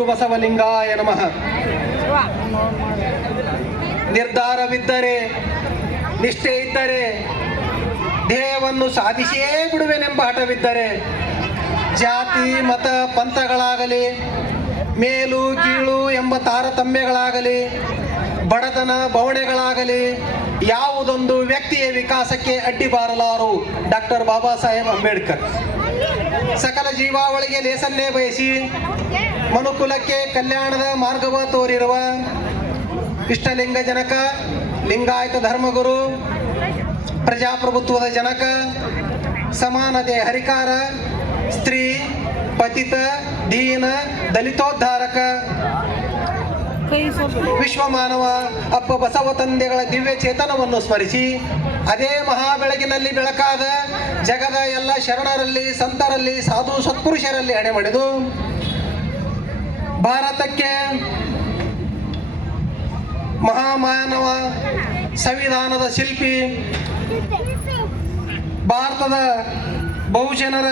ಗುರು ಬಸವಲಿಂಗಾಯ ನಮಃ. ನಿರ್ಧಾರವಿದ್ದರೆ, ನಿಷ್ಠೆ ಇದ್ದರೆ, ಧ್ಯೇಯವನ್ನು ಸಾಧಿಸೇ ಬಿಡುವೆನೆಂಬ ಹಠವಿದ್ದರೆ, ಜಾತಿ, ಮತ, ಪಂಥಗಳಾಗಲಿ, ಮೇಲು, ಕೀಳು ಎಂಬ ತಾರತಮ್ಯಗಳಾಗಲಿ, ಬಡತನ, ಬವಣೆಗಳಾಗಲಿ, ಯಾವುದೊಂದು ವ್ಯಕ್ತಿಯ ವಿಕಾಸಕ್ಕೆ ಅಡ್ಡಿ ಬಾರಲಾರು ಡಾಕ್ಟರ್ ಬಾಬಾ ಸಾಹೇಬ್ ಅಂಬೇಡ್ಕರ್. ಸಕಲ ಜೀವಾವಳಿಗೆ ಲೇಸನ್ನೇ ಬಯಸಿ ಮನುಕುಲಕ್ಕೆ ಕಲ್ಯಾಣದ ಮಾರ್ಗವ ತೋರಿರುವ ಇಷ್ಟಲಿಂಗ ಜನಕ, ಲಿಂಗಾಯತ ಧರ್ಮಗುರು, ಪ್ರಜಾಪ್ರಭುತ್ವದ ಜನಕ ಸಮಾನತೆ ಹರಿಕಾರ, ಸ್ತ್ರೀ, ಪತಿತ, ದೀನ, ದಲಿತೋದ್ಧಾರಕ ವಿಶ್ವ ಮಾನವ ಅಪ್ಪ ಬಸವ ತಂದೆಗಳ ದಿವ್ಯ ಚೇತನವನ್ನು ಸ್ಮರಿಸಿ, ಅದೇ ಮಹಾ ಬೆಳಗಿನಲ್ಲಿ ಬೆಳಕಾದ ಜಗದ ಎಲ್ಲ ಶರಣರಲ್ಲಿ, ಸಂತರಲ್ಲಿ, ಸಾಧು ಸತ್ಪುರುಷರಲ್ಲಿ ಹಣೆ ಮಾಡಿದು, ಭಾರತಕ್ಕೆ ಮಹಾಮಾನವ ಸಂವಿಧಾನದ ಶಿಲ್ಪಿ, ಭಾರತದ ಬಹುಜನರ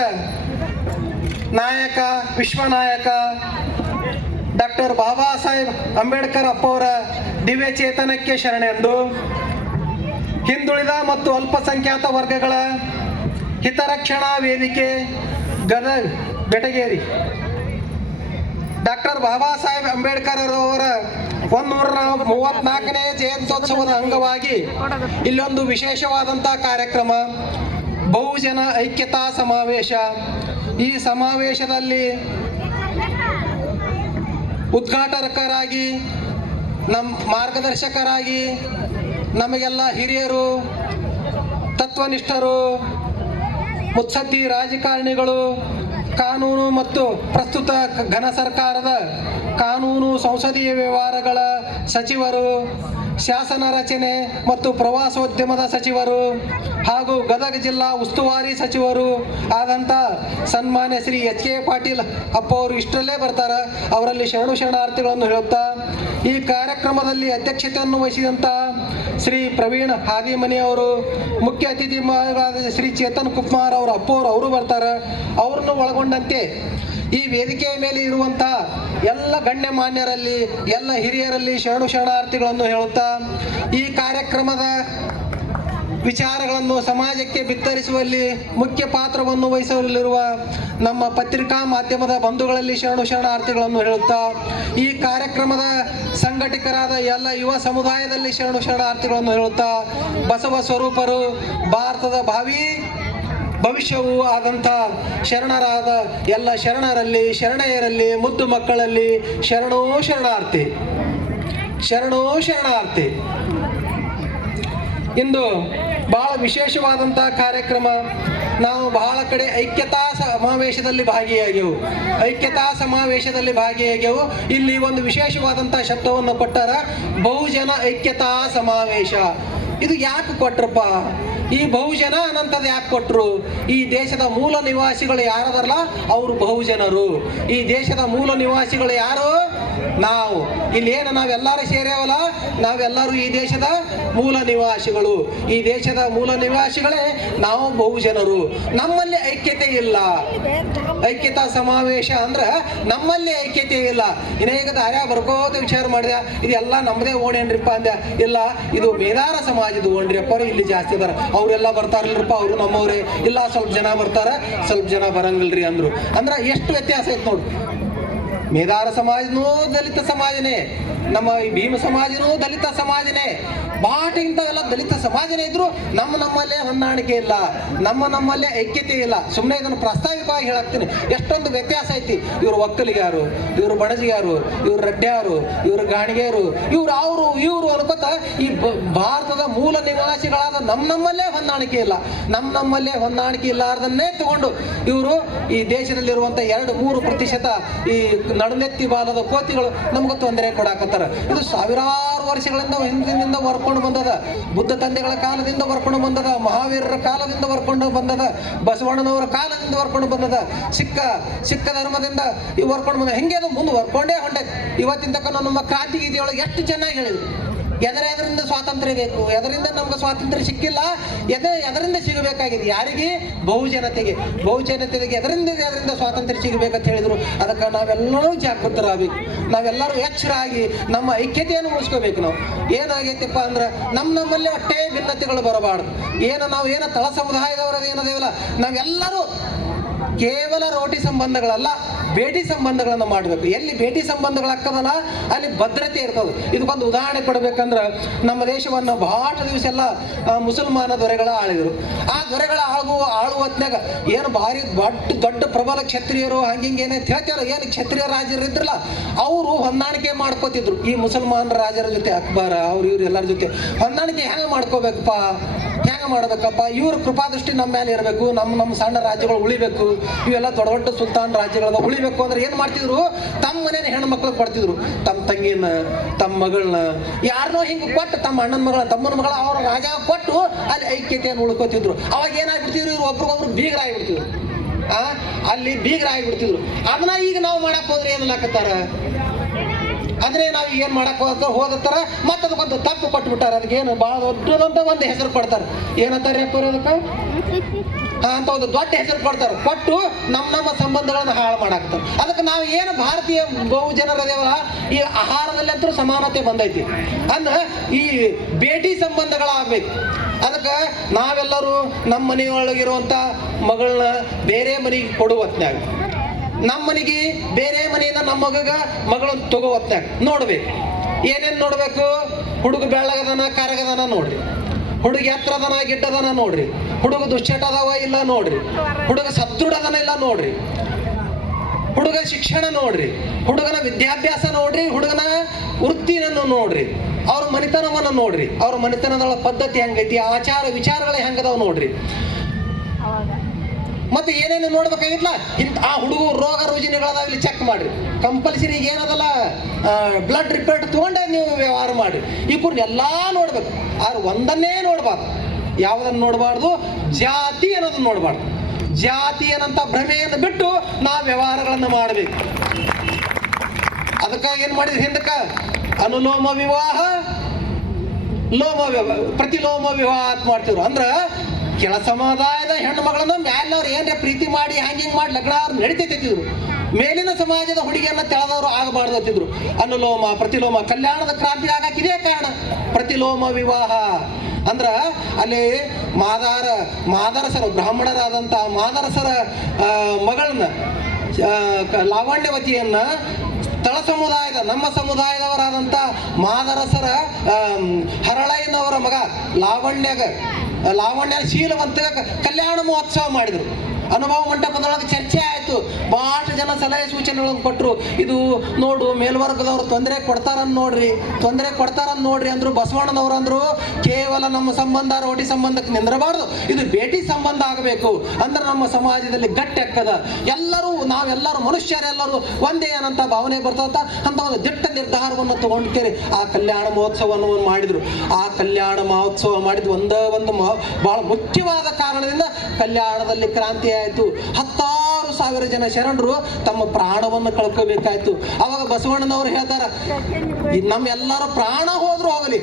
ನಾಯಕ, ವಿಶ್ವನಾಯಕ ಡಾಕ್ಟರ್ ಬಾಬಾ ಸಾಹೇಬ್ ಅಂಬೇಡ್ಕರ್ ಅಪ್ಪವರ ದಿವ್ಯ ಚೇತನಕ್ಕೆ ಶರಣೆಂದು ಹಿಂದುಳಿದ ಮತ್ತು ಅಲ್ಪಸಂಖ್ಯಾತ ವರ್ಗಗಳ ಹಿತರಕ್ಷಣಾ ವೇದಿಕೆ ಗದಗ ಬೆಟಗೇರಿ ಡಾಕ್ಟರ್ ಬಾಬಾ ಸಾಹೇಬ್ ಅಂಬೇಡ್ಕರ್ ಅವರ ಒಂದೂರ ಮೂವತ್ನಾಲ್ಕನೇ ಜಯಂತ್ಯೋತ್ಸವದ ಅಂಗವಾಗಿ ಇಲ್ಲೊಂದು ವಿಶೇಷವಾದಂಥ ಕಾರ್ಯಕ್ರಮ, ಬಹುಜನ ಐಕ್ಯತಾ ಸಮಾವೇಶ. ಈ ಸಮಾವೇಶದಲ್ಲಿ ಉದ್ಘಾಟಕರಾಗಿ ನಮ್ಮ ಮಾರ್ಗದರ್ಶಕರಾಗಿ, ನಮಗೆಲ್ಲ ಹಿರಿಯರು, ತತ್ವನಿಷ್ಠರು, ಮುತ್ಸದ್ದಿ ರಾಜಕಾರಣಿಗಳು, ಕಾನೂನು ಮತ್ತು ಪ್ರಸ್ತುತ ಘನ ಸರ್ಕಾರದ ಕಾನೂನು ಸಂಸದೀಯ ವ್ಯವಹಾರಗಳ ಸಚಿವರು ಶಾಸನ ರಚನೆ ಮತ್ತು ಪ್ರವಾಸೋದ್ಯಮದ ಸಚಿವರು ಹಾಗೂ ಗದಗ ಜಿಲ್ಲಾ ಉಸ್ತುವಾರಿ ಸಚಿವರು ಆದಂಥ ಸನ್ಮಾನ್ಯ ಶ್ರೀ ಎಚ್ ಕೆ ಪಾಟೀಲ್ ಅಪ್ಪ ಅವರು ಇಷ್ಟರಲ್ಲೇ ಬರ್ತಾರೆ. ಅವರಲ್ಲಿ ಶರಣು ಶರಣಾರ್ಥಿಗಳನ್ನು ಹೇಳುತ್ತಾ, ಈ ಕಾರ್ಯಕ್ರಮದಲ್ಲಿ ಅಧ್ಯಕ್ಷತೆಯನ್ನು ವಹಿಸಿದಂಥ ಶ್ರೀ ಪ್ರವೀಣ್ ಹಾದಿಮನಿ ಅವರು, ಮುಖ್ಯ ಅತಿಥಿ ಶ್ರೀ ಚೇತನ್ ಕುಮಾರ್ ಅವರ ಅಪ್ಪವರು ಅವರು ಬರ್ತಾರೆ. ಅವ್ರನ್ನು ಒಳಗೊಂಡಂತೆ ಈ ವೇದಿಕೆಯ ಮೇಲೆ ಇರುವಂಥ ಎಲ್ಲ ಗಣ್ಯಮಾನ್ಯರಲ್ಲಿ, ಎಲ್ಲ ಹಿರಿಯರಲ್ಲಿ ಶರಣು ಶರಣಾರ್ಥಿಗಳನ್ನು ಹೇಳುತ್ತಾ, ಈ ಕಾರ್ಯಕ್ರಮದ ವಿಚಾರಗಳನ್ನು ಸಮಾಜಕ್ಕೆ ಬಿತ್ತರಿಸುವಲ್ಲಿ ಮುಖ್ಯ ಪಾತ್ರವನ್ನು ವಹಿಸಲಿರುವ ನಮ್ಮ ಪತ್ರಿಕಾ ಮಾಧ್ಯಮದ ಬಂಧುಗಳಲ್ಲಿ ಶರಣು ಶರಣಾರ್ಥಿಗಳನ್ನು ಹೇಳುತ್ತಾ, ಈ ಕಾರ್ಯಕ್ರಮದ ಸಂಘಟಕರಾದ ಎಲ್ಲ ಯುವ ಸಮುದಾಯದಲ್ಲಿ ಶರಣು ಶರಣಾರ್ಥಿಗಳನ್ನು ಹೇಳುತ್ತಾ, ಬಸವ ಸ್ವರೂಪರು, ಭಾರತದ ಭಾವಿ ಭವಿಷ್ಯವೂ ಆದಂಥ ಶರಣರಾದ ಎಲ್ಲ ಶರಣರಲ್ಲಿ, ಶರಣೆಯರಲ್ಲಿ, ಮುದ್ದು ಮಕ್ಕಳಲ್ಲಿ ಶರಣೋ ಶರಣಾರ್ಥಿ. ಶರಣೋ ಶರಣಾರ್ಥಿ. ಇಂದು ಬಹಳ ವಿಶೇಷವಾದಂಥ ಕಾರ್ಯಕ್ರಮ. ನಾವು ಬಹಳ ಕಡೆ ಐಕ್ಯತಾ ಸಮಾವೇಶದಲ್ಲಿ ಭಾಗಿಯಾಗೆವು ಐಕ್ಯತಾ ಸಮಾವೇಶದಲ್ಲಿ ಭಾಗಿಯಾಗೆವು ಇಲ್ಲಿ ಒಂದು ವಿಶೇಷವಾದಂಥ ಶಬ್ದವನ್ನು ಕೊಟ್ಟಾರ ಬಹುಜನ ಐಕ್ಯತಾ ಸಮಾವೇಶ. ಇದು ಯಾಕೆ ಕೊಟ್ರಪ್ಪ? ಈ ಬಹುಜನ ಅನಂತದ ಯಾಕೆ ಕೊಟ್ಟರು ಈ ದೇಶದ ಮೂಲ ನಿವಾಸಿಗಳು ಯಾರದಲ್ಲ ಅವರು ಬಹುಜನರು. ಈ ದೇಶದ ಮೂಲ ನಿವಾಸಿಗಳು ಯಾರು? ನಾವು ಇಲ್ಲಿ ಏನು, ನಾವೆಲ್ಲರೂ ಸೇರೇವಲ್ಲ ನಾವೆಲ್ಲರೂ ಈ ದೇಶದ ಮೂಲ ನಿವಾಸಿಗಳು. ಈ ದೇಶದ ಮೂಲ ನಿವಾಸಿಗಳೇ ನಾವು ಬಹುಜನರು. ನಮ್ಮಲ್ಲಿ ಐಕ್ಯತೆ ಇಲ್ಲ. ಐಕ್ಯತಾ ಸಮಾವೇಶ ಅಂದ್ರೆ ನಮ್ಮಲ್ಲಿ ಐಕ್ಯತೆ ಇಲ್ಲ. ಇನ್ನೇಕ ದಾರ್ಯ ಬರ್ಕೋತ ವಿಚಾರ ಮಾಡಿದೆ. ಇದೆಲ್ಲ ನಮ್ಮದೇ ಓಣೇನ್ರಿಪ್ಪ ಅಂದೆ. ಇಲ್ಲ, ಇದು ಮೇದಾರ ಸಮಾಜದ ಓಣ್ರಿಯಪ್ಪ ಇಲ್ಲಿ ಜಾಸ್ತಿ ಅದಾರ ಅವರೆಲ್ಲ ಬರ್ತಾರಲ್ರಪ್ಪ, ಅವರು ನಮ್ಮವ್ರೆ. ಇಲ್ಲ, ಸ್ವಲ್ಪ ಜನ ಬರ್ತಾರ, ಸ್ವಲ್ಪ ಜನ ಬರಂಗಿಲ್ರಿ ಅಂದ್ರು. ಅಂದ್ರೆ ಎಷ್ಟು ವ್ಯತ್ಯಾಸ ಐತೆ ನೋಡು. ಮೇದಾರ ಸಮಾಜನೂ ದಲಿತ ಸಮಾಜನೇ. ನಮ್ಮ ಈ ಭೀಮ ಸಮಾಜನೂ ದಲಿತ ಸಮಾಜನೇ ಬಾಟ ಎಲ್ಲ ದಲಿತ ಸಮಾಜನೇ ಇದ್ರು ನಮ್ಮ ನಮ್ಮಲ್ಲೇ ಹೊಂದಾಣಿಕೆ ಇಲ್ಲ, ನಮ್ಮ ನಮ್ಮಲ್ಲೇ ಐಕ್ಯತೆ ಇಲ್ಲ. ಸುಮ್ಮನೆ ಇದನ್ನು ಪ್ರಾಸ್ತಾವಿಕವಾಗಿ ಹೇಳಾಕ್ತೀನಿ. ಎಷ್ಟೊಂದು ವ್ಯತ್ಯಾಸ ಐತಿ. ಇವರು ಒಕ್ಕಲಿಗಾರು, ಇವರು ಬಣಜಿಗಾರು, ಇವರು ರಡ್ಡ್ಯಾರು ಇವರು ಗಾಣಿಗೆಯರು ಇವ್ರು ಅವರು, ಇವರು ಅನ್ಕೋತ ಈ ಭಾರತದ ಮೂಲ ನಿವಾಸಿಗಳಾದ ನಮ್ಮ ನಮ್ಮಲ್ಲೇ ಹೊಂದಾಣಿಕೆ ಇಲ್ಲ. ನಮ್ಮ ನಮ್ಮಲ್ಲೇ ಹೊಂದಾಣಿಕೆ ಇಲ್ಲಾರ್ದನ್ನೇ ತಗೊಂಡು ಇವರು ಈ ದೇಶದಲ್ಲಿರುವಂಥ ಎರಡು ಮೂರು ಪ್ರತಿಶತ ಈ ನಡುನೆತ್ತಿ ಬಾಲದ ಕೋತಿಗಳು ನಮ್ಗೆ ತೊಂದರೆ ಕೊಡಾಕತ್ತಾರ ಇದು ಸಾವಿರಾರು ವರ್ಷಗಳಿಂದ ಹಿಂದಿನಿಂದ ಬರ್ಕೊಂಡು ಬಂದದ. ಬುದ್ಧ ತಂದೆಗಳ ಕಾಲದಿಂದ ಬರ್ಕೊಂಡು ಬಂದದ. ಮಹಾವೀರರ ಕಾಲದಿಂದ ಬರ್ಕೊಂಡು ಬಂದದ. ಬಸವಣ್ಣನವರ ಕಾಲದಿಂದ ಬರ್ಕೊಂಡು ಬಂದದ. ಸಿಕ್ಕ ಸಿಕ್ಕ ಧರ್ಮದಿಂದ ಈ ಬರ್ಕೊಂಡು ಬಂದ. ಹಿಂಗೆ ಅದು? ಮುಂದೆ ಬರ್ಕೊಂಡೇ ಹೊಂಟೈತೆ ಇವತ್ತಿನ ತಕ್ಕ ನಮ್ಮ ಕ್ರಾಂತಿ ಗೀತೆಯೊಳಗೆ ಎಷ್ಟು ಚೆನ್ನಾಗಿ ಹೇಳಿದ್ರು. ಎದರ ಎದರಿಂದ ಸ್ವಾತಂತ್ರ್ಯ ಬೇಕು? ಎದರಿಂದ ನಮ್ಗೆ ಸ್ವಾತಂತ್ರ್ಯ ಸಿಕ್ಕಿಲ್ಲ? ಎದ ಎದರಿಂದ ಸಿಗಬೇಕಾಗಿದೆ? ಯಾರಿಗೆ? ಬಹುಜನತೆಗೆ. ಬಹುಜನತೆಗೆ ಎದರಿಂದ ಎದರಿಂದ ಸ್ವಾತಂತ್ರ್ಯ ಸಿಗಬೇಕಂತ ಹೇಳಿದ್ರು. ಅದಕ್ಕೆ ನಾವೆಲ್ಲರೂ ಜಾಗೃತರಾಗಬೇಕು. ನಾವೆಲ್ಲರೂ ಎಚ್ಚರಾಗಿ ನಮ್ಮ ಐಕ್ಯತೆಯನ್ನು ಉಳಿಸ್ಕೋಬೇಕು ನಾವು. ಏನಾಗೈತಿಪ್ಪ ಅಂದ್ರೆ ನಮ್ಮ ನಮ್ಮಲ್ಲಿ ಅಷ್ಟೇ ಭಿನ್ನತೆಗಳು ಬರಬಾರ್ದು. ಏನು ನಾವು ಏನು ತಳ ಸಮುದಾಯದವರದ್ದು ಏನದೇವಲ್ಲ ನಾವೆಲ್ಲರೂ ಕೇವಲ ರೋಟಿ ಸಂಬಂಧಗಳಲ್ಲ ಭೇಟಿ ಸಂಬಂಧಗಳನ್ನು ಮಾಡಬೇಕು. ಎಲ್ಲಿ ಭೇಟಿ ಸಂಬಂಧಗಳಾಗ್ತದಲ್ಲ ಅಲ್ಲಿ ಭದ್ರತೆ ಇರ್ತದೆ. ಇದಕ್ಕೊಂದು ಉದಾಹರಣೆ ಕೊಡಬೇಕಂದ್ರೆ, ನಮ್ಮ ದೇಶವನ್ನು ಬಹಳ ದಿವಸ ಎಲ್ಲ ಮುಸಲ್ಮಾನ ದೊರೆಗಳ ಆಳಿದರು. ಆ ದೊರೆಗಳ ಆಳುವ ಆಳುವ ಹೊತ್ನ್ಯಾಗ ಏನು ಭಾರಿ ದೊಡ್ಡ ದೊಡ್ಡ ಪ್ರಬಲ ಕ್ಷತ್ರಿಯರು ಹಂಗಿಂಗೇನೆ ಏನಂತ ಹೇಳ್ತಾರ ಏನು ಕ್ಷತ್ರಿಯ ರಾಜರು ಇದ್ರಲ್ಲ, ಅವರು ಹೊಂದಾಣಿಕೆ ಮಾಡ್ಕೋತಿದ್ರು. ಈ ಮುಸಲ್ಮಾನ ರಾಜರ ಜೊತೆ ಅಕ್ಬರ, ಅವ್ರು ಇವ್ರು ಎಲ್ಲರ ಜೊತೆ. ಹೊಂದಾಣಿಕೆ ಹೆಂಗೆ ಮಾಡ್ಕೋಬೇಕಪ್ಪ? ಹೆಂಗ ಮಾಡ್ಬೇಕಪ್ಪ? ಇವ್ರ ಕೃಪಾದೃಷ್ಟಿ ನಮ್ಮ ಮೇಲೆ ಇರಬೇಕು ನಮ್ಮ ನಮ್ಮ ಸಣ್ಣ ರಾಜ್ಯಗಳು ಉಳಿಬೇಕು, ಇವೆಲ್ಲ ದೊಡ್ಡ ದೊಡ್ಡ ಸುಲ್ತಾನ್ ರಾಜ್ಯಗಳದ ಉಳಿಬೇಕು ಅಂದ್ರೆ ಏನು ಮಾಡ್ತಿದ್ರು? ತಮ್ಮ ಮನೇನ ಹೆಣ್ಣು ಮಕ್ಳಿಗೆ ಕೊಡ್ತಿದ್ರು. ತಮ್ಮ ತಂಗಿನ, ತಮ್ಮ ಮಗಳನ್ನ. ಯಾರನ್ನೋ ಹಿಂಗೆ ಕೊಟ್ಟು ತಮ್ಮ ಅಣ್ಣನ ಮಗಳ ತಮ್ಮನ ಮಗಳ ಅವ್ರ ರಾಜ ಕೊಟ್ಟು ಅಲ್ಲಿ ಐಕ್ಯತೆಯನ್ನು ಉಳ್ಕೋತಿದ್ರು. ಅವಾಗ ಏನಾಗ್ಬಿಡ್ತಿದ್ರು? ಇವ್ರು ಒಬ್ರಿಗೊಬ್ರು ಬೀಗರಾಗ್ಬಿಡ್ತಿದ್ರು ಆ? ಅಲ್ಲಿ ಬೀಗರಾಗ್ಬಿಡ್ತಿದ್ರು ಅದನ್ನ ಈಗ ನಾವು ಮಾಡಕ್ ಹೋದ್ರೆ ಏನಾಕತ್ತಾರ ಆದ್ರೆ ನಾವು ಏನ್ ಮಾಡಕ್ ಹೋದ ತರ ಮತ್ತೆ ಅದಕ್ಕೊಂದು ತಪ್ಪು ಕೊಟ್ಬಿಟ್ಟಾರ. ಅದಕ್ಕೆ ಏನು ಭಾಳ ದೊಡ್ಡದಂತ ಒಂದು ಹೆಸರು ಕೊಡ್ತಾರೆ. ಏನಂತಾರೆ ಅದಕ್ಕೆ? ಅಂತ ಒಂದು ದೊಡ್ಡ ಹೆಸರು ಕೊಡ್ತಾರೆ. ಕೊಟ್ಟು ನಮ್ಮ ನಮ್ಮ ಸಂಬಂಧಗಳನ್ನ ಹಾಳು ಮಾಡಾಕ್ತಾರೆ. ಅದಕ್ಕೆ ನಾವು ಏನು ಭಾರತೀಯ ಬಹು ಜನರದೇವಲ್ಲ ಈ ಆಹಾರದಲ್ಲಿ ಅಂತೂ ಸಮಾನತೆ ಬಂದೈತಿ. ಅಂದ್ರೆ ಈ ಭೇಟಿ ಸಂಬಂಧಗಳಾಗ್ಬೇಕು. ಅದಕ್ಕೆ ನಾವೆಲ್ಲರೂ ನಮ್ಮ ಮನೆಯೊಳಗಿರುವಂಥ ಮಗಳನ್ನ ಬೇರೆ ಮನೆಗೆ ಕೊಡುವ ಹೊತ್ನ್ಯಾಗ. ನಮ್ಮ ಮನೆಗೆ ಬೇರೆ ಮನೆಯಿಂದ ನಮ್ಮ ಮಗಗ ಮಗಳನ್ನ ತಗೋ ನೋಡ್ಬೇಕು. ಏನೇನು ನೋಡ್ಬೇಕು? ಹುಡುಗ ಬೆಳ್ಳಗದನ, ಕರಗದನ ನೋಡ್ರಿ. ಹುಡುಗ ಎತ್ತರದನ, ಗಿಡ್ಡದನ ನೋಡ್ರಿ. ಹುಡುಗ ದುಶ್ಚಟ ಅದಾವ ಇಲ್ಲ ನೋಡ್ರಿ. ಹುಡುಗ ಸದೃಢದನ ಇಲ್ಲ ನೋಡ್ರಿ. ಹುಡುಗ ಶಿಕ್ಷಣ ನೋಡ್ರಿ. ಹುಡುಗನ ವಿದ್ಯಾಭ್ಯಾಸ ನೋಡ್ರಿ. ಹುಡುಗನ ವೃತ್ತಿನನ್ನು ನೋಡ್ರಿ. ಅವ್ರ ಮನೆತನವನ್ನು ನೋಡ್ರಿ. ಅವ್ರ ಮನೆತನದ ಪದ್ಧತಿ ಹೆಂಗೈತಿ? ಆಚಾರ ವಿಚಾರಗಳು ಹೆಂಗದಾವ ನೋಡ್ರಿ. ಮತ್ತೆ ಏನೇನು ನೋಡ್ಬೇಕಾಗಿತ್ತಲ್ಲ? ಇಂಥ ಆ ಹುಡುಗ ರೋಗ ರುಜಿನಗಳದಾಗಲಿ ಚೆಕ್ ಮಾಡ್ರಿ. ಕಂಪಲ್ಸರಿ ಈಗ ಏನದಲ್ಲ ಬ್ಲಡ್ ರಿಪೋರ್ಟ್ ತಗೊಂಡೆ ನೀವು ವ್ಯವಹಾರ ಮಾಡ್ರಿ. ಈ ಕುರಿತು ಎಲ್ಲಾ ನೋಡ್ಬೇಕು. ಆದ್ರೆ ಒಂದನ್ನೇ ನೋಡ್ಬಾರ್ದು. ಯಾವುದನ್ನು ನೋಡಬಾರ್ದು? ಜಾತಿ ಅನ್ನೋದನ್ನ ನೋಡಬಾರ್ದು. ಜಾತಿ ಏನಂತ ಭ್ರಮೆಯನ್ನು ಬಿಟ್ಟು ನಾವು ವ್ಯವಹಾರಗಳನ್ನು ಮಾಡಬೇಕು. ಅದಕ್ಕಾಗಿ ಏನು ಮಾಡಿದ್ರಿ ಹಿಂದಕ್ಕೆ? ಅನುಲೋಮ ವಿವಾಹ, ಲೋಮ ವಿವಾಹ, ಪ್ರತಿಲೋಮ ವಿವಾಹ ಅಂತ ಮಾಡ್ತಿದ್ರು. ಅಂದ್ರ ಕೆಳ ಸಮುದಾಯದ ಹೆಣ್ಣು ಮಗಳನ್ನ ಮ್ಯಾಲವ್ರು ಏನ್ರ ಪ್ರೀತಿ ಮಾಡಿ ಹ್ಯಾಂಗಿಂಗ್ ಮಾಡಿ ಲಗ್ನ ಅವ್ರು ನಡಿತೈತಿದ್ರು ಮೇಲಿನ ಸಮಾಜದ ಹುಡುಗಿಯನ್ನ ತೆಳೆದವರು ಆಗಬಾರ್ದು ಅಂತಿದ್ರು ಅನುಲೋಮ ಪ್ರತಿಲೋಮ, ಕಲ್ಯಾಣದ ಕ್ರಾಂತಿ ಆಗಕ್ಕೆ ಇದೇ ಕಾರಣ. ಪ್ರತಿಲೋಮ ವಿವಾಹ. ಅಂದ್ರ ಅಲ್ಲಿ ಮಾದಾರ, ಮಾದರಸರ ಬ್ರಾಹ್ಮಣರಾದಂತಹ ಮಾದರಸರ ಮಗಳನ್ನ ಲಾವಣ್ಯವತಿಯನ್ನ ತಳ ಸಮುದಾಯದ ನಮ್ಮ ಸಮುದಾಯದವರಾದಂಥ ಮಾದರಸರ ಹರಳಯ್ಯನವರ ಮಗ ಲಾವಣ್ಯಗ ಲಾವಣ್ಯ ಶೀಲವಂತ ಕಲ್ಯಾಣ ಮಹೋತ್ಸವ ಮಾಡಿದರು. ಅನುಭವ ಮಂಟಪದೊಳಗೆ ಚರ್ಚೆ ಆಯಿತು. ಭಾಳ ಜನ ಸಲಹೆ ಸೂಚನೆಗಳನ್ನು ಕೊಟ್ಟರು ಇದು ನೋಡು, ಮೇಲ್ವರ್ಗದವ್ರು ತೊಂದರೆ ಕೊಡ್ತಾರನ್ ನೋಡ್ರಿ. ತೊಂದರೆ ಕೊಡ್ತಾರನ್ ನೋಡ್ರಿ ಅಂದ್ರು, ಬಸವಣ್ಣನವ್ರು ಅಂದ್ರು, ಕೇವಲ ನಮ್ಮ ಸಂಬಂಧ ರೋಟಿ ಸಂಬಂಧಕ್ಕೆ ನಿಂದ್ರಬಾರ್ದು. ಇದು ಭೇಟಿ ಸಂಬಂಧ ಆಗಬೇಕು ಅಂದ್ರೆ ನಮ್ಮ ಸಮಾಜದಲ್ಲಿ ಗಟ್ಟಿ ಅಕ್ಕದ ಎಲ್ಲರೂ, ನಾವೆಲ್ಲರೂ ಮನುಷ್ಯರೆಲ್ಲರೂ ಒಂದೇ ಏನಂತ ಭಾವನೆ ಬರ್ತದಂತ ಅಂತ ಒಂದು ದಿಟ್ಟ ನಿರ್ಧಾರವನ್ನು ತಗೊಂಡು ಕೇಳಿ ಆ ಕಲ್ಯಾಣ ಮಹೋತ್ಸವವನ್ನು ಮಾಡಿದ್ರು. ಆ ಕಲ್ಯಾಣ ಮಹೋತ್ಸವ ಮಾಡಿದ ಒಂದೇ ಒಂದು ಬಹಳ ಮುಖ್ಯವಾದ ಕಾರಣದಿಂದ ಕಲ್ಯಾಣದಲ್ಲಿ ಕ್ರಾಂತಿ ಆಯಿತು. ಹತ್ತಾರು ಸಾವಿರ ಜನ ಶರಣರು ತಮ್ಮ ಪ್ರಾಣವನ್ನು ಕಳ್ಕೋಬೇಕಾಯ್ತು. ಅವಾಗ ಬಸವಣ್ಣನವರು ಹೇಳ್ತಾರ ನಮ್ಮ ಎಲ್ಲರ ಪ್ರಾಣ ಹೋದ್ರು ಹೋಗಲಿ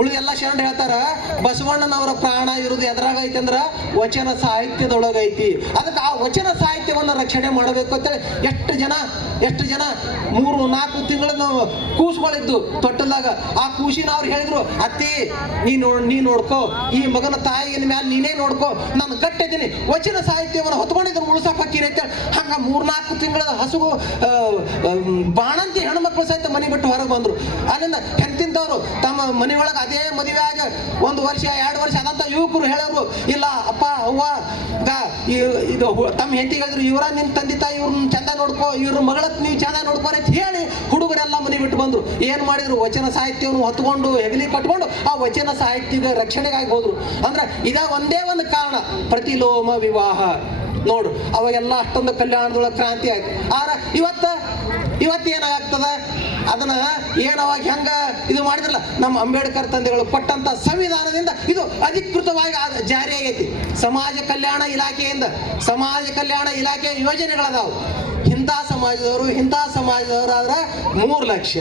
ಉಳಿದೆಲ್ಲ ಶರಣ ಹೇಳ್ತಾರ ಬಸವಣ್ಣನವರ ಪ್ರಾಣ ಇರುವುದು ಎದ್ರಾಗ ಐತಿ ಅಂದ್ರ ವಚನ ಸಾಹಿತ್ಯದೊಳಗೈತಿ. ಅದಕ್ಕೆ ಆ ವಚನ ಸಾಹಿತ್ಯವನ್ನು ರಕ್ಷಣೆ ಮಾಡಬೇಕು ಅಂತೇಳಿ ಎಷ್ಟು ಜನ ಎಷ್ಟು ಜನ ಮೂರು, ನಾಲ್ಕು ತಿಂಗಳ ಕೂಸುಗಳಿದ್ದು ತೊಟ್ಟದಾಗ ಆ ಕೂಸಿನ ಅವ್ರು ಹೇಳಿದ್ರು, ಅತ್ತಿ, ನೀ ನೀ ನೋಡ್ಕೋ, ಈ ಮಗನ ತಾಯಿಯ ಮ್ಯಾಲ ನೀನೇ ನೋಡ್ಕೋ, ನಾನು ಕಟ್ಟಿದ್ದೀನಿ ವಚನ ಸಾಹಿತ್ಯವನ್ನು ಹೊತ್ಕೊಂಡಿದ್ರು ಉಳಿಸಕ್ ಹಾಕಿರಿ ಹಂಗ ಮೂರ್ನಾಲ್ಕು ತಿಂಗಳ ಹಸುಗು ಬಾಣಂತಿ ಹೆಣ್ಮಕ್ಳು ಸಹಿತ ಮನೆ ಬಿಟ್ಟು ಹೊರಗೆ ಬಂದರು. ಅಲ್ಲಿಂದ ಹೆಂತಿಂತವ್ರು ತಮ್ಮ ಮನೆಯೊಳಗೆ ಅದೇ ಮದುವೆ ಆಗ ಒಂದು ವರ್ಷ, ಎರಡು ವರ್ಷ ಅದಂತ ಯುವಕರು ಹೇಳೋರು, ಇಲ್ಲ, ಅಪ್ಪ, ಅವ್ವ ಇದು ತಮ್ಮ ಹೆಂಡತಿ ಹೇಳಿದ್ರು, ಇವರ ನಿನ್ ತಂದೆ ತಾಯಿ ಇವ್ರನ್ನ ಚಂದ ನೋಡ್ಕೋ, ಇವ್ರ ಮಗಳ ನೀವು ಚಂದ ನೋಡ್ಕೋರಿ ಅಂತ ಹೇಳಿ ಹುಡುಗರೆಲ್ಲ ಮನೆ ಬಿಟ್ಟು ಬಂದರು. ಏನು ಮಾಡಿದ್ರು? ವಚನ ಸಾಹಿತ್ಯವನ್ನು ಹೊತ್ಕೊಂಡು ಹೆಗಲಿ ಕಟ್ಕೊಂಡು ಆ ವಚನ ಸಾಹಿತ್ಯದ ರಕ್ಷಣೆಗಾಗಿ ಹೋದ್ರು. ಅಂದ್ರೆ ಇದ ಒಂದೇ ಒಂದು ಕಾರಣ, ಪ್ರತಿಲೋಮ ವಿವಾಹ. ನೋಡು ಅವಾಗೆಲ್ಲ ಅಷ್ಟೊಂದು ಕಲ್ಯಾಣದೊಳಗೆ ಕ್ರಾಂತಿ ಆಯ್ತು. ಆದ್ರೆ ಇವತ್ತ, ಇವತ್ತು ಏನಾಗ್ತದ? ಅದನ್ನ ಏನು ಹೆಂಗ ಇದು ಮಾಡಿದ್ರಲ್ಲ, ನಮ್ಮ ಅಂಬೇಡ್ಕರ್ ತಂದೆಗಳು ಕೊಟ್ಟಂತ ಸಂವಿಧಾನದಿಂದ ಇದು ಅಧಿಕೃತವಾಗಿ ಜಾರಿ ಜಾರಿಯಾಗೈತಿ ಸಮಾಜ ಕಲ್ಯಾಣ ಇಲಾಖೆಯಿಂದ, ಸಮಾಜ ಕಲ್ಯಾಣ ಇಲಾಖೆ ಯೋಜನೆಗಳದಾವು. ಇಂಥ ಸಮಾಜದವರು ಇಂಥ ಸಮಾಜದವರು ಆದ್ರೆ ಮೂರು ಲಕ್ಷ.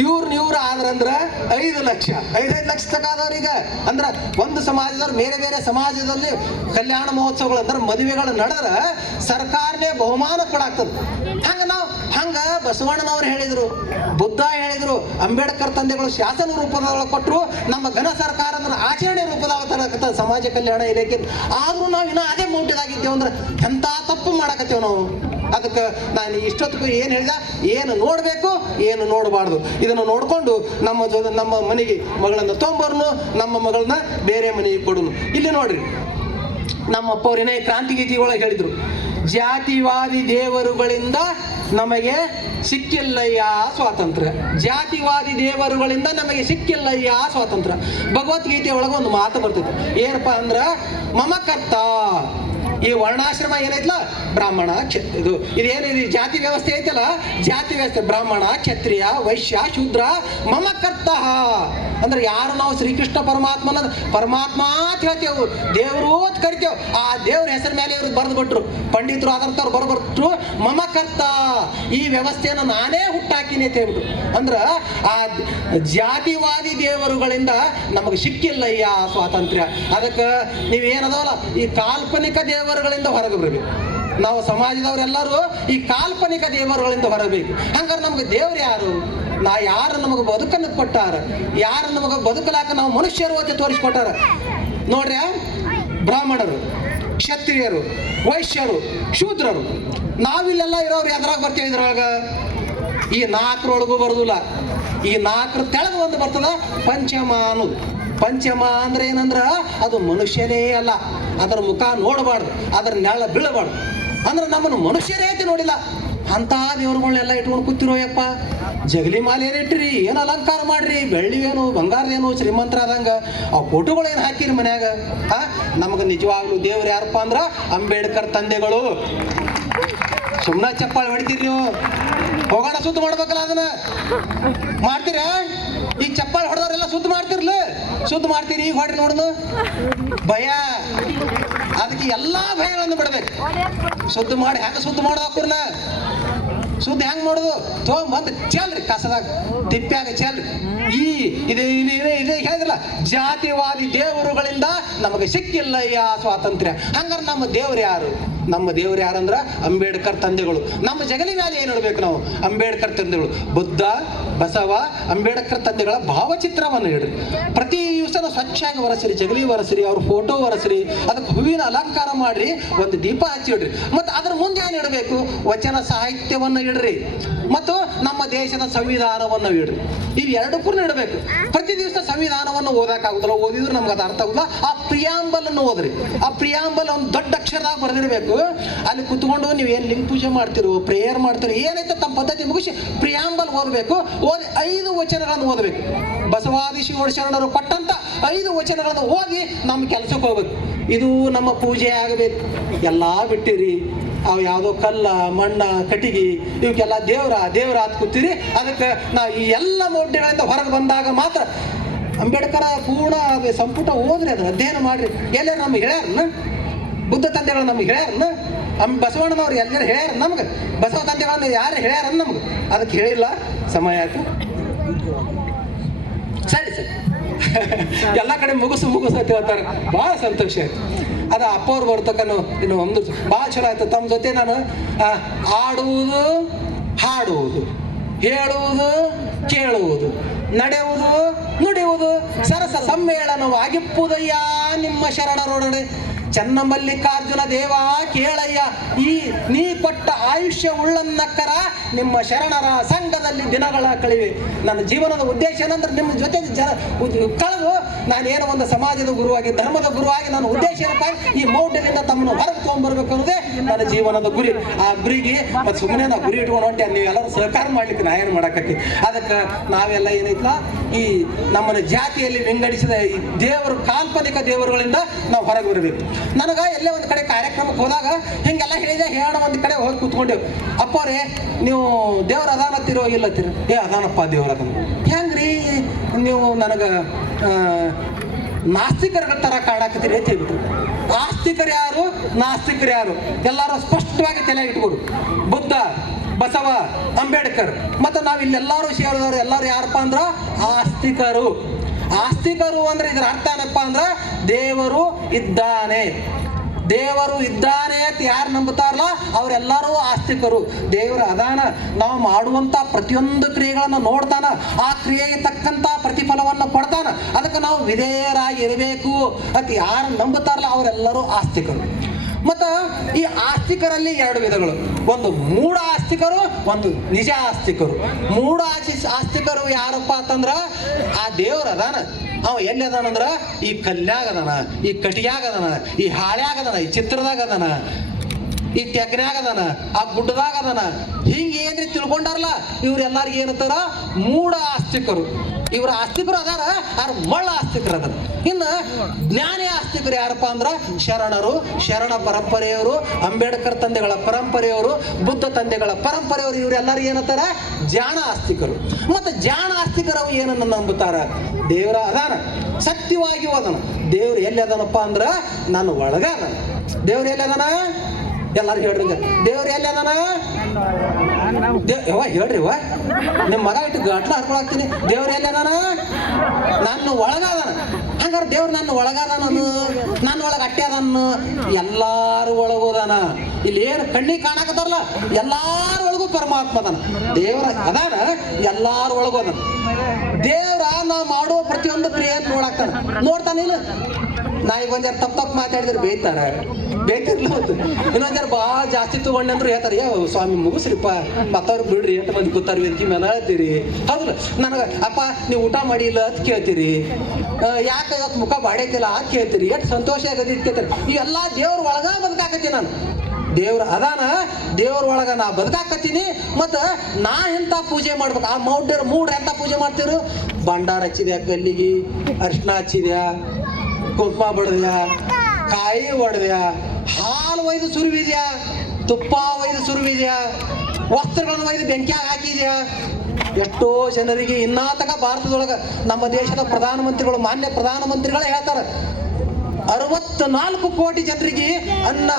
ಇವ್ರನ್ನ ಇವ್ರು ಆದ್ರಂದ್ರ ಐದು ಲಕ್ಷ ಐದೈದು ಲಕ್ಷ ತಕ ಆದವ್ರೀಗ ಅಂದ್ರೆ ಒಂದು ಸಮಾಜದವ್ರು ಬೇರೆ ಬೇರೆ ಸಮಾಜದಲ್ಲಿ ಕಲ್ಯಾಣ ಮಹೋತ್ಸವಗಳು ಅಂದ್ರೆ ಮದುವೆಗಳು ನಡೆದ್ರೆ ಸರ್ಕಾರನೇ ಬಹುಮಾನ ಕೊಡಾಗ್ತದೆ ಹಂಗ ನಾವು ಹಂಗ ಬಸವಣ್ಣನವ್ರು ಹೇಳಿದ್ರು, ಬುದ್ಧ ಹೇಳಿದ್ರು, ಅಂಬೇಡ್ಕರ್ ತಂದೆಗಳು ಶಾಸನ ರೂಪದೊಳಗೆ ಕೊಟ್ಟರು ನಮ್ಮ ಘನ ಸರ್ಕಾರ ಅಂದ್ರೆ ಆಚರಣೆ ತರಕತ್ತ ಸಮಾಜ ಕಲ್ಯಾಣ ಇಲಾಖೆ. ಆದ್ರೂ ನಾವು ಇನ್ನೂ ಅದೇ ಮೌಂಟಿದಾಗಿದ್ದೇವೆ ಅಂದ್ರೆ ಎಂಥ ತಪ್ಪು ಮಾಡಕತ್ತೇವೆ ನಾವು? ಅದಕ್ಕೆ ನಾನು ಇಷ್ಟೊತ್ತಿಗೂ ಏನು ಹೇಳಿದ? ಏನು ನೋಡಬೇಕು, ಏನು ನೋಡಬಾರ್ದು. ಇದನ್ನು ನೋಡಿಕೊಂಡು ನಮ್ಮ ಜೊ- ನಮ್ಮ ಮನೆಗೆ ಮಗಳನ್ನ ತೊಂಬರ್ನು, ನಮ್ಮ ಮಗಳನ್ನ ಬೇರೆ ಮನೆಗೆ ಕೊಡುನು. ಇಲ್ಲಿ ನೋಡ್ರಿ, ನಮ್ಮ ಅಪ್ಪ ಅವ್ರೇನೇ ಕ್ರಾಂತಿಗೀತಿ ಒಳಗೆ ಹೇಳಿದ್ರು, ಜಾತಿವಾದಿ ದೇವರುಗಳಿಂದ ನಮಗೆ ಸಿಕ್ಕಿಲ್ಲಯ್ಯ ಸ್ವಾತಂತ್ರ್ಯ. ಜಾತಿವಾದಿ ದೇವರುಗಳಿಂದ ನಮಗೆ ಸಿಕ್ಕಿಲ್ಲಯ್ಯ ಸ್ವಾತಂತ್ರ್ಯ. ಭಗವದ್ಗೀತೆ ಒಳಗೆ ಒಂದು ಮಾತು ಬರ್ತೈತೆ. ಏನಪ್ಪಾ ಅಂದ್ರ, ಮಮಕರ್ತ. ಈ ವರ್ಣಾಶ್ರಮ ಏನೈತಲ್ಲ ಬ್ರಾಹ್ಮಣ ಇದು ಇದೇನಿದೆ ಜಾತಿ ವ್ಯವಸ್ಥೆ ಐತಲ್ಲ? ಜಾತಿ ವ್ಯವಸ್ಥೆ ಬ್ರಾಹ್ಮಣ, ಕ್ಷತ್ರಿಯ, ವೈಶ್ಯ, ಶೂದ್ರ ಮಮ ಅಂದ್ರೆ ಯಾರು ನಾವು ಶ್ರೀಕೃಷ್ಣ ಪರಮಾತ್ಮನ ಪರಮಾತ್ಮ ಅಂತ ಹೇಳ್ತೇವೆ. ದೇವರು ಅಂತ ಕರಿತೇವೆ. ಆ ದೇವ್ರ ಹೆಸರ ಮೇಲೆ ಇವ್ರು ಬರೆದು ಬಿಟ್ರು ಪಂಡಿತರು ಆದಂಥವ್ರು ಬರಬರ್ಟ್ರು ಮಮ ಕರ್ತ ಈ ವ್ಯವಸ್ಥೆಯನ್ನು ನಾನೇ ಹುಟ್ಟಾಕಿನಿ ಅಂತ ಹೇಳ್ಬಿಟ್ಟು. ಅಂದ್ರೆ ಆ ಜಾತಿವಾದಿ ದೇವರುಗಳಿಂದ ನಮಗೆ ಸಿಕ್ಕಿಲ್ಲಯ್ಯ ಸ್ವಾತಂತ್ರ್ಯ. ಅದಕ್ಕೆ ನೀವೇನದವಲ್ಲ ಈ ಕಾಲ್ಪನಿಕ ದೇವರುಗಳಿಂದ ಹೊರಗೆ ಬರಬೇಕು. ನಾವು ಸಮಾಜದವರೆಲ್ಲರೂ ಈ ಕಾಲ್ಪನಿಕ ದೇವರುಗಳಿಂದ ಹೊರಬೇಕು. ಹಂಗಾರೆ ನಮ್ಗೆ ದೇವ್ರು ಯಾರು? ನಾ ಯಾರು ನಮಗೆ ಬದುಕನ್ನು ಕೊಟ್ಟಾರ? ಯಾರು ನಮಗೆ ಬದುಕಲಾಕ ನಾವು ಮನುಷ್ಯರು ಅಂತ ತೋರಿಸ್ಕೊಟ್ಟಾರ? ನೋಡ್ರಿ ಬ್ರಾಹ್ಮಣರು, ಕ್ಷತ್ರಿಯರು, ವೈಶ್ಯರು, ಶೂದ್ರರು. ನಾವಿಲ್ಲೆಲ್ಲ ಇರೋರು ಎದ್ರಾಗ ಬರ್ತೀವಿ ಇದ್ರೊಳಗ ಈ ನಾಲ್ಕರೊಳಗೂ ಬರೋದಿಲ್ಲ. ಈ ನಾಲ್ಕರ ತೆಳಗ ಒಂದು ಬರ್ತದ ಪಂಚಮ ಅನ್ನೋದು ಪಂಚಮ ಅಂದ್ರೆ ಏನಂದ್ರ ಅದು ಮನುಷ್ಯನೇ ಅಲ್ಲ. ಅದರ ಮುಖ ನೋಡಬಾರ್ದು, ಅದರ ನೆಳ ಬೀಳಬಾರ್ದು. ಅಂದ್ರೆ ನಮ್ಮನ್ನು ಮನುಷ್ಯರೇ ಐತಿ ನೋಡಿಲ್ಲ. ಅಂತ ದೇವ್ರಗಳನ್ನೆಲ್ಲ ಇಟ್ಕೊಂಡು ಕೂತಿರೋ ಯಪ್ಪ. ಜಗಲಿ ಮಾಲೆ ಇಟ್ರಿ, ಏನು ಅಲಂಕಾರ ಮಾಡ್ರಿ ಏನು ಬಂಗಾರದೇನು ಶ್ರೀಮಂತರಾದಂಗ ಆ ಫೋಟೋಗಳು ಏನು ಹಾಕಿರಿ ಮನ್ಯಾಗ? ಆ, ನಮಗೆ ನಿಜವಾಗ್ಲೂ ದೇವ್ರು ಯಾರಪ್ಪ ಅಂದ್ರ ಅಂಬೇಡ್ಕರ್ ತಂದೆಗಳು. ಸುಮ್ಮನೆ ಚಪ್ಪಾಳೆ ಹೊಡಿತೀರಿ ನೀವು. ಹೋಗೋಣ ಸುತ್ತ ಮಾಡ್ಬೇಕಲ್ಲ ಅದನ್ನ. ಮಾಡ್ತೀರಾ? ಈಗ ಚಪ್ಪಲ್ ಹೊಡೆದವ್ರೆಲ್ಲ ಸುದ್ದಿ ಮಾಡ್ತಿರ್ಲ? ಸುದ್ದಿ ಮಾಡ್ತೀರಿ, ಈಗ ಹೊಡ್ರಿ ನೋಡುದು. ಭಯ. ಅದಕ್ಕೆ ಎಲ್ಲಾ ಭಯಗಳನ್ನು ಬಿಡ್ಬೇಕು. ಸುದ್ದಿ ಮಾಡಿ ಹೆಂಗ ಸುದ್ದಿ ಮಾಡೋದು ಸುದ್ದಿ ಹೆಂಗ್ ತೋಮ್ ಬಂದ್ ಚೆಲ್ರಿ ಕಸದಾಗ. ತಿಪ್ಪ್ಯಾಗ ಚೆಲ್ರಿ. ಈ ಇದು ಹೇಳಿದ್ರಲ್ಲ, ಜಾತಿವಾದಿ ದೇವರುಗಳಿಂದ ನಮಗೆ ಸಿಕ್ಕಿಲ್ಲಯ್ಯ ಸ್ವಾತಂತ್ರ್ಯ. ಹಂಗಾರ ನಮ್ಮ ದೇವ್ರು ಯಾರು? ನಮ್ಮ ದೇವರು ಯಾರಂದ್ರ? ಅಂಬೇಡ್ಕರ್ ತಂದೆಗಳು. ನಮ್ಮ ಜಗಲಿ ಮೇಲೆ ಏನು ಇಡಬೇಕು ನಾವು? ಅಂಬೇಡ್ಕರ್ ತಂದೆಗಳು. ಬುದ್ಧ, ಬಸವ, ಅಂಬೇಡ್ಕರ್ ತಂದೆಗಳ ಭಾವಚಿತ್ರವನ್ನು ಇಡ್ರಿ ಪ್ರತಿ ದಿವಸ ಸ್ವಚ್ಛಾಗಿ ಒರೆಸಿರಿ, ಜಗಲಿ ಒರೆಸಿರಿ, ಅವ್ರ ಫೋಟೋ ಒರೆಸ್ರಿ, ಅದಕ್ಕೆ ಹೂವಿನ ಅಲಂಕಾರ ಮಾಡ್ರಿ, ಒಂದು ದೀಪ ಹಚ್ಚಿಡ್ರಿ ಮತ್ತು ಅದ್ರ ಮುಂದೆ ಏನು ಇಡಬೇಕು ವಚನ ಸಾಹಿತ್ಯವನ್ನು ಇಡ್ರಿ. ಮತ್ತು ನಮ್ಮ ದೇಶದ ಸಂವಿಧಾನವನ್ನು ಇಡ್ರಿ. ಇವು ಎರಡಕ್ಕೂ ಇಡಬೇಕು. ಪ್ರತಿ ದಿವಸ ಸಂವಿಧಾನವನ್ನು ಓದಕ್ಕಾಗುದಿಲ್ಲ ಓದಿದ್ರೆ ನಮ್ಗೆ ಅದು ಅರ್ಥ ಆಗುದಿಲ್ಲ. ಆ ಪ್ರಿಯಾಂಬಲ್ ಅನ್ನು ಓದ್ರಿ. ಆ ಪ್ರಿಯಾಂಬಲ್ ಒಂದು ದೊಡ್ಡ ಅಕ್ಷರದಾಗ ಬರೆದಿರಬೇಕು. ಅಲ್ಲಿ ಕುತ್ಕೊಂಡು ನೀವು ಏನು ಲಿಂಗ ಪೂಜೆ ಮಾಡ್ತಿರೋ ಪ್ರೇಯರ್ ಮಾಡ್ತಿರೋ ಏನೈತೆ ತಮ್ಮ ಪದ್ಧತಿ ಮುಗಿಸಿ ಪ್ರಿಯಾಂಬಲ್ ಓದಬೇಕು. ಓದಿ ಐದು ವಚನಗಳನ್ನು ಓದಬೇಕು. ಬಸವಾದಿ ಶಿವ ಶರಣರು ಕೊಟ್ಟಂತ ಐದು ವಚನಗಳನ್ನು ಓದಿ ನಮ್ಮ ಕೆಲಸಕ್ಕೆ ಹೋಗ್ಬೇಕು. ಇದು ನಮ್ಮ ಪೂಜೆ ಆಗಬೇಕು. ಎಲ್ಲ ಬಿಟ್ಟಿರಿ. ಅವು ಯಾವುದೋ ಕಲ್ಲ, ಮಣ್ಣ, ಕಟ್ಟಿಗೆ, ಇವಕ್ಕೆಲ್ಲ ದೇವ್ರ ದೇವ್ರ ಹತ್ ಕೂತೀರಿ. ಅದಕ್ಕೆ ನಾವು ಈ ಎಲ್ಲ ಮೌಢ್ಯಗಳಿಂದ ಹೊರಗೆ ಬಂದಾಗ ಮಾತ್ರ ಅಂಬೇಡ್ಕರ ಪೂರ್ಣ ಸಂಪುಟ ಓದ್ರಿ ಅದನ್ನ ಅಧ್ಯಯನ ಮಾಡ್ರಿ. ಎಲ್ಲ ನಮ್ಗೆ ಹೇಳ್ಯಾರನ್ನ ಬುದ್ಧ ತಂದೆಗಳು ನಮ್ಗೆ ಹೇಳ್ಯಾರನ್ನ ನಮ್ಮ ಬಸವಣ್ಣನವ್ರು ಎಲ್ಲರೂ ಹೇಳ್ಯಾರ ನಮ್ಗೆ? ಬಸವ ತಂದೆಗಳನ್ನ ಯಾರು ಹೇಳ್ಯಾರ ನಮ್ಗೆ? ಅದಕ್ಕೆ ಹೇಳಿಲ್ಲ, ಸಮಯ ಆಯ್ತು. ಸರಿ ಸರಿ. ಎಲ್ಲ ಕಡೆ ಮುಗಿಸು, ಮುಗುಸು ಅಂತ ಹೇಳ್ತಾರೆ. ಭಾಳ ಸಂತೋಷ ಆಯ್ತು. ಅದ ಅಪ್ಪವ್ರು ಬರ್ತಕ್ಕನು, ಇನ್ನು ಒಂದು ಭಾಳ ಚಲೋ ಆಯ್ತು. ತಮ್ಮ ಜೊತೆ ನಾನು ಆಡುವುದು, ಹಾಡುವುದು, ಹೇಳುವುದು, ಕೇಳುವುದು, ನಡೆಯುವುದು, ನುಡಿಯುವುದು, ಸರಸ ಸಮ್ಮೇಳನವಾಗಿಪ್ಪುದಯ್ಯ ನಿಮ್ಮ ಶರಣರೊಡನೆ. ಚನ್ನಮಲ್ಲಿಕಾರ್ಜುನ ದೇವ, ಕೇಳಯ್ಯ, ಈ ನೀ ಕೊಟ್ಟ ಆಯುಷ್ಯ ಉಳ್ಳನ್ನಕ್ಕರ ನಿಮ್ಮ ಶರಣರ ಸಂಘದಲ್ಲಿ ದಿನಗಳ ಕಳಿವೆ ನನ್ನ ಜೀವನದ ಉದ್ದೇಶ ಏನಂದ್ರೆ ನಿಮ್ಮ ಜೊತೆ ಜನ ಕಳೆದು ನಾನೇನೋ ಒಂದು ಸಮಾಜದ ಗುರುವಾಗಿ, ಧರ್ಮದ ಗುರುವಾಗಿ ನನ್ನ ಉದ್ದೇಶ ಏನಪ್ಪ? ಈ ಮೌಢ್ಯದಿಂದ ತಮ್ಮನ್ನು ಹೊರಗೆ ಅನ್ನೋದೇ ನನ್ನ ಜೀವನದ ಗುರಿ. ಆ ಗುರಿಗೆ, ಮತ್ತು ಸುಮ್ಮನೆ ನಾವು ಗುರಿ ಇಟ್ಕೊಂಡು ಹೊಂಟೆ, ನೀವೆಲ್ಲರೂ ಸಹಕಾರ ಮಾಡ್ಲಿಕ್ಕೆ ನಾ ಏನು ಮಾಡಕತ್ತಿ? ಅದಕ್ಕೆ ನಾವೆಲ್ಲ ಏನೈತಲ್ಲ ಈ ನಮ್ಮನ್ನು ಜಾತಿಯಲ್ಲಿ ವಿಂಗಡಿಸಿದ ಈ ದೇವರು, ಕಾಲ್ಪನಿಕ ದೇವರುಗಳಿಂದ ನಾವು ಹೊರಗೆ ಬರಬೇಕು. ನನಗೆ ಎಲ್ಲೇ ಒಂದು ಕಡೆ ಕಾರ್ಯಕ್ರಮಕ್ಕೆ ಹೋದಾಗ ಹಿಂಗೆಲ್ಲ ಹೇಳಿದೆ ಹೇಳೋಣ ಒಂದು ಕಡೆ ಹೋಗಿ ಕೂತ್ಕೊಂಡೆವು. ಅಪ್ಪವ್ರೆ ನೀವು ದೇವ್ರ ಅದಾನತ್ತಿರೋ ಇಲ್ಲತ್ತಿರೋ ಏ, ಅದಾನಪ್ಪ ದೇವ್ರ ಅದನ್ನು. ಹೆಂಗ್ರಿ? ನೀವು ನನಗೆ ನಾಸ್ತಿಕರ ಥರ ಕಾಣಾಕತ್ತೀರಿ ಅಂತ ಹೇಳ್ಬಿಟ್ರು. ಆಸ್ತಿಕರು ಯಾರು? ನಾಸ್ತಿಕರು ಯಾರು? ಎಲ್ಲರೂ ಸ್ಪಷ್ಟವಾಗಿ ತಲೆ ಇಟ್ಕೊಡು. ಬುದ್ಧ ಬುದ್ಧ ಬಸವ ಅಂಬೇಡ್ಕರ್. ಮತ್ತು ನಾವು ಇಲ್ಲೆಲ್ಲರೂ ಸೇರಿದವರು ಎಲ್ಲರೂ ಯಾರಪ್ಪ ಅಂದ್ರೆ ಆಸ್ತಿಕರು. ಆಸ್ತಿಕರು ಅಂದ್ರೆ ಇದರ ಅರ್ಥ ಏನಪ್ಪ ಅಂದ್ರೆ ದೇವರು ಇದ್ದಾನೆ. ದೇವರು ಇದ್ದಾನೆ ಅಂತ ಯಾರು ನಂಬುತ್ತಾರಲ್ಲ ಅವರೆಲ್ಲರೂ ಆಸ್ತಿಕರು. ದೇವರ ಅದಾನ. ನಾವು ಮಾಡುವಂತ ಪ್ರತಿಯೊಂದು ಕ್ರಿಯೆಗಳನ್ನು ನೋಡ್ತಾನ. ಆ ಕ್ರಿಯೆಗೆ ತಕ್ಕಂತ ಪ್ರತಿಫಲವನ್ನು ಕೊಡ್ತಾನ. ಅದಕ್ಕೆ ನಾವು ವಿಧೇಯರಾಗಿರಬೇಕು ಅಂತ ಯಾರು ನಂಬುತ್ತಾರಲ್ಲ ಅವರೆಲ್ಲರೂ ಆಸ್ತಿಕರು. ಮತ್ತು ಈ ಆಸ್ತಿಕರಲ್ಲಿ ಎರಡು ವಿಧಗಳು. ಒಂದು ಮೂಢ ಆಸ್ತಿಕರು, ಒಂದು ನಿಜ ಆಸ್ತಿಕರು. ಮೂಢ ಆಸ್ತಿ ಆಸ್ತಿಕರು ಯಾರಪ್ಪ ಅಂತಂದ್ರ ಆ ದೇವ್ರ ಅದಾನ. ಅವ ಎಲ್ಲಿ ಅದಾನಂದ್ರ ಈ ಕಲ್ಯಾಗ ಈ ಕಟಿಯಾಗ ಅದಾನ, ಈ ಹಾಳ್ಯಾಗ ಈ ಚಿತ್ರದಾಗ ಈ ತೆಗ್ನ್ಯಾಗ ಆ ಗುಡ್ಡದಾಗ ಅದಾನ. ಹಿಂಗೆ ಏನ್ರಿ ತಿಳ್ಕೊಂಡಾರಲ್ಲ ಏನಂತಾರ ಮೂಢ ಆಸ್ತಿಕರು. ಇವ್ರ ಆಸ್ತಿಕರು ಅದಾರ ಅವ್ರ ಮಳ್ಳ ಆಸ್ತಿಕರು ಅದಾರ. ಇನ್ನು ಜ್ಞಾನಿ ಆಸ್ತಿಕರು ಯಾರಪ್ಪ ಅಂದ್ರ ಶರಣರು, ಶರಣ ಪರಂಪರೆಯವರು, ಅಂಬೇಡ್ಕರ್ ತಂದೆಗಳ ಪರಂಪರೆಯವರು, ಬುದ್ಧ ತಂದೆಗಳ ಪರಂಪರೆಯವರು, ಇವರೆಲ್ಲರೂ ಏನಂತಾರ? ಜಾಣ ಆಸ್ತಿಕರು. ಮತ್ತು ಜಾಣ ಆಸ್ತಿಕರು ಏನನ್ನ ನಂಬುತ್ತಾರ? ದೇವರ ಅದಾನ, ಸತ್ಯವಾಗಿ ಅದಾನ ದೇವ್ರು ಎಲ್ಲಿ ಅದನಪ್ಪ ಅಂದ್ರ ನಾನು ಒಳಗ ದೇವ್ರು ಎಲ್ಲಿ ಅದನ? ಎಲ್ಲಾರು ಹೇಳ್ರಿ. ದೇವ್ರು ಎಲ್ಲಿ ಅದಾನ? ಯವ್ವ, ಹೇಳ್ರಿ ವಾ ನಿಮ್ಮ ಮಗ ಇಟ್ಟು ಗಟ್ಲ ಹರ್ಕೊಳಕ್ತೀನಿ. ದೇವ್ರ ಎಲ್ಲ ನಾನು ನನ್ನ ಒಳಗಾದ ಹಂಗಾರೆ ದೇವ್ರು ನನ್ನ ಒಳಗದಾನ ನನ್ನ ಒಳಗೆ ಅಟ್ಟೆ ಅದನ್ನು ಎಲ್ಲಾರು ಒಳಗೋದಾನ ಇಲ್ಲಿ ಏನು ಕಣ್ಣಿಗೆ ಕಾಣಕತ್ತಾರಲ್ಲ? ಎಲ್ಲಾರ ಒಳಗೂ ಪರಮಾತ್ಮ ಅದಾನ. ದೇವ್ರ ಅದಾನ, ಎಲ್ಲಾರು ಒಳಗೂ ದೇವ್ರ ನಾ ಮಾಡುವ ಪ್ರತಿಯೊಂದು ಕ್ರಿಯೆಯನ್ನು ನೋಡಾಕ್ತಾನ. ನೋಡ್ತಾನಿಲ್ಲ ನಾ ಈಗ ಒಂದ್ ಜರ ತಪ್ಪು ತಪ್ಪು ಮಾತಾಡಿದ್ರೆ ಬೇಯ್ತಾರ. ಬೇಕಿರ್ಲ ಇನ್ನೊಂದ್ಯಾರು ಭಾಳ ಜಾಸ್ತಿ ತಗೊಂಡಂದ್ರು ಹೇಳ್ತಾರೆ ಯಾವ ಸ್ವಾಮಿ, ಮುಗಿಸ್ರಿಪ್ಪ. ಮತ್ತವ್ರು ಬಿಡ್ರಿ ಎಂಟು ಮಂದಿ ಕೂತಾರ ವೇದಿಕೆ ಮೇಲೆ ಹೇಳ್ತೀರಿ ಹೌದಲ್ಲ ನನಗೆ, ಅಪ್ಪ, ನೀವು ಊಟ ಮಾಡಿಲ್ಲ ಅಂತ ಕೇಳ್ತೀರಿ. ಯಾಕೆ ಇವತ್ತು ಮುಖ ಬಾಡೈತಿಲ್ಲ ಅಂತ ಕೇಳ್ತೀರಿ. ಎಷ್ಟು ಸಂತೋಷ ಆಗದಿ ಕೇಳ್ತಾರೆ. ಇವೆಲ್ಲ ದೇವ್ರ ಒಳಗ ಬದುಕಾಕತ್ತೀನಿ ನಾನು. ದೇವ್ರ ಅದಾನ, ದೇವ್ರ ಒಳಗ ನಾ ಬದುಕಾಕತ್ತೀನಿ, ಮತ್ತು ನಾ ಎಂತ ಪೂಜೆ ಮಾಡ್ಬೇಕು? ಆ ಮೌಢ್ಯರು ಮೂಡ್ರ ಎಂತ ಪೂಜೆ ಮಾಡ್ತೀರು ಭಂಡಾರ ಹಚ್ಚಿದ್ಯಾ, ಕಲ್ಲಿಗೆ? ಅರ್ಶಿನ ಹಚ್ಚಿದ್ಯಾ? ಕುಂಕುಮ ಬಡ್ದ್ಯಾ? ಕಾಯಿ ಒಡ್ದ್ಯಾ? ಹಾಲು ಒಯ್ದು ಸುರುವಿದ್ಯಾ? ತುಪ್ಪ ಒಯ್ದು ಸುರುವಿದ್ಯಾ? ವಸ್ತ್ರಗಳನ್ನು ಒಯ್ದು ಬೆಂಕಿಯಾಗ ಹಾಕಿದ್ಯಾ? ಎಷ್ಟೋ ಜನರಿಗೆ ಇನ್ನಾತಕ ಭಾರತದೊಳಗ ನಮ್ಮ ದೇಶದ ಪ್ರಧಾನಮಂತ್ರಿಗಳು, ಮಾನ್ಯ ಪ್ರಧಾನಮಂತ್ರಿಗಳೇ ಹೇಳ್ತಾರೆ ಅರವತ್ನಾಲ್ಕು ಕೋಟಿ ಜನರಿಗೆ ಅನ್ನ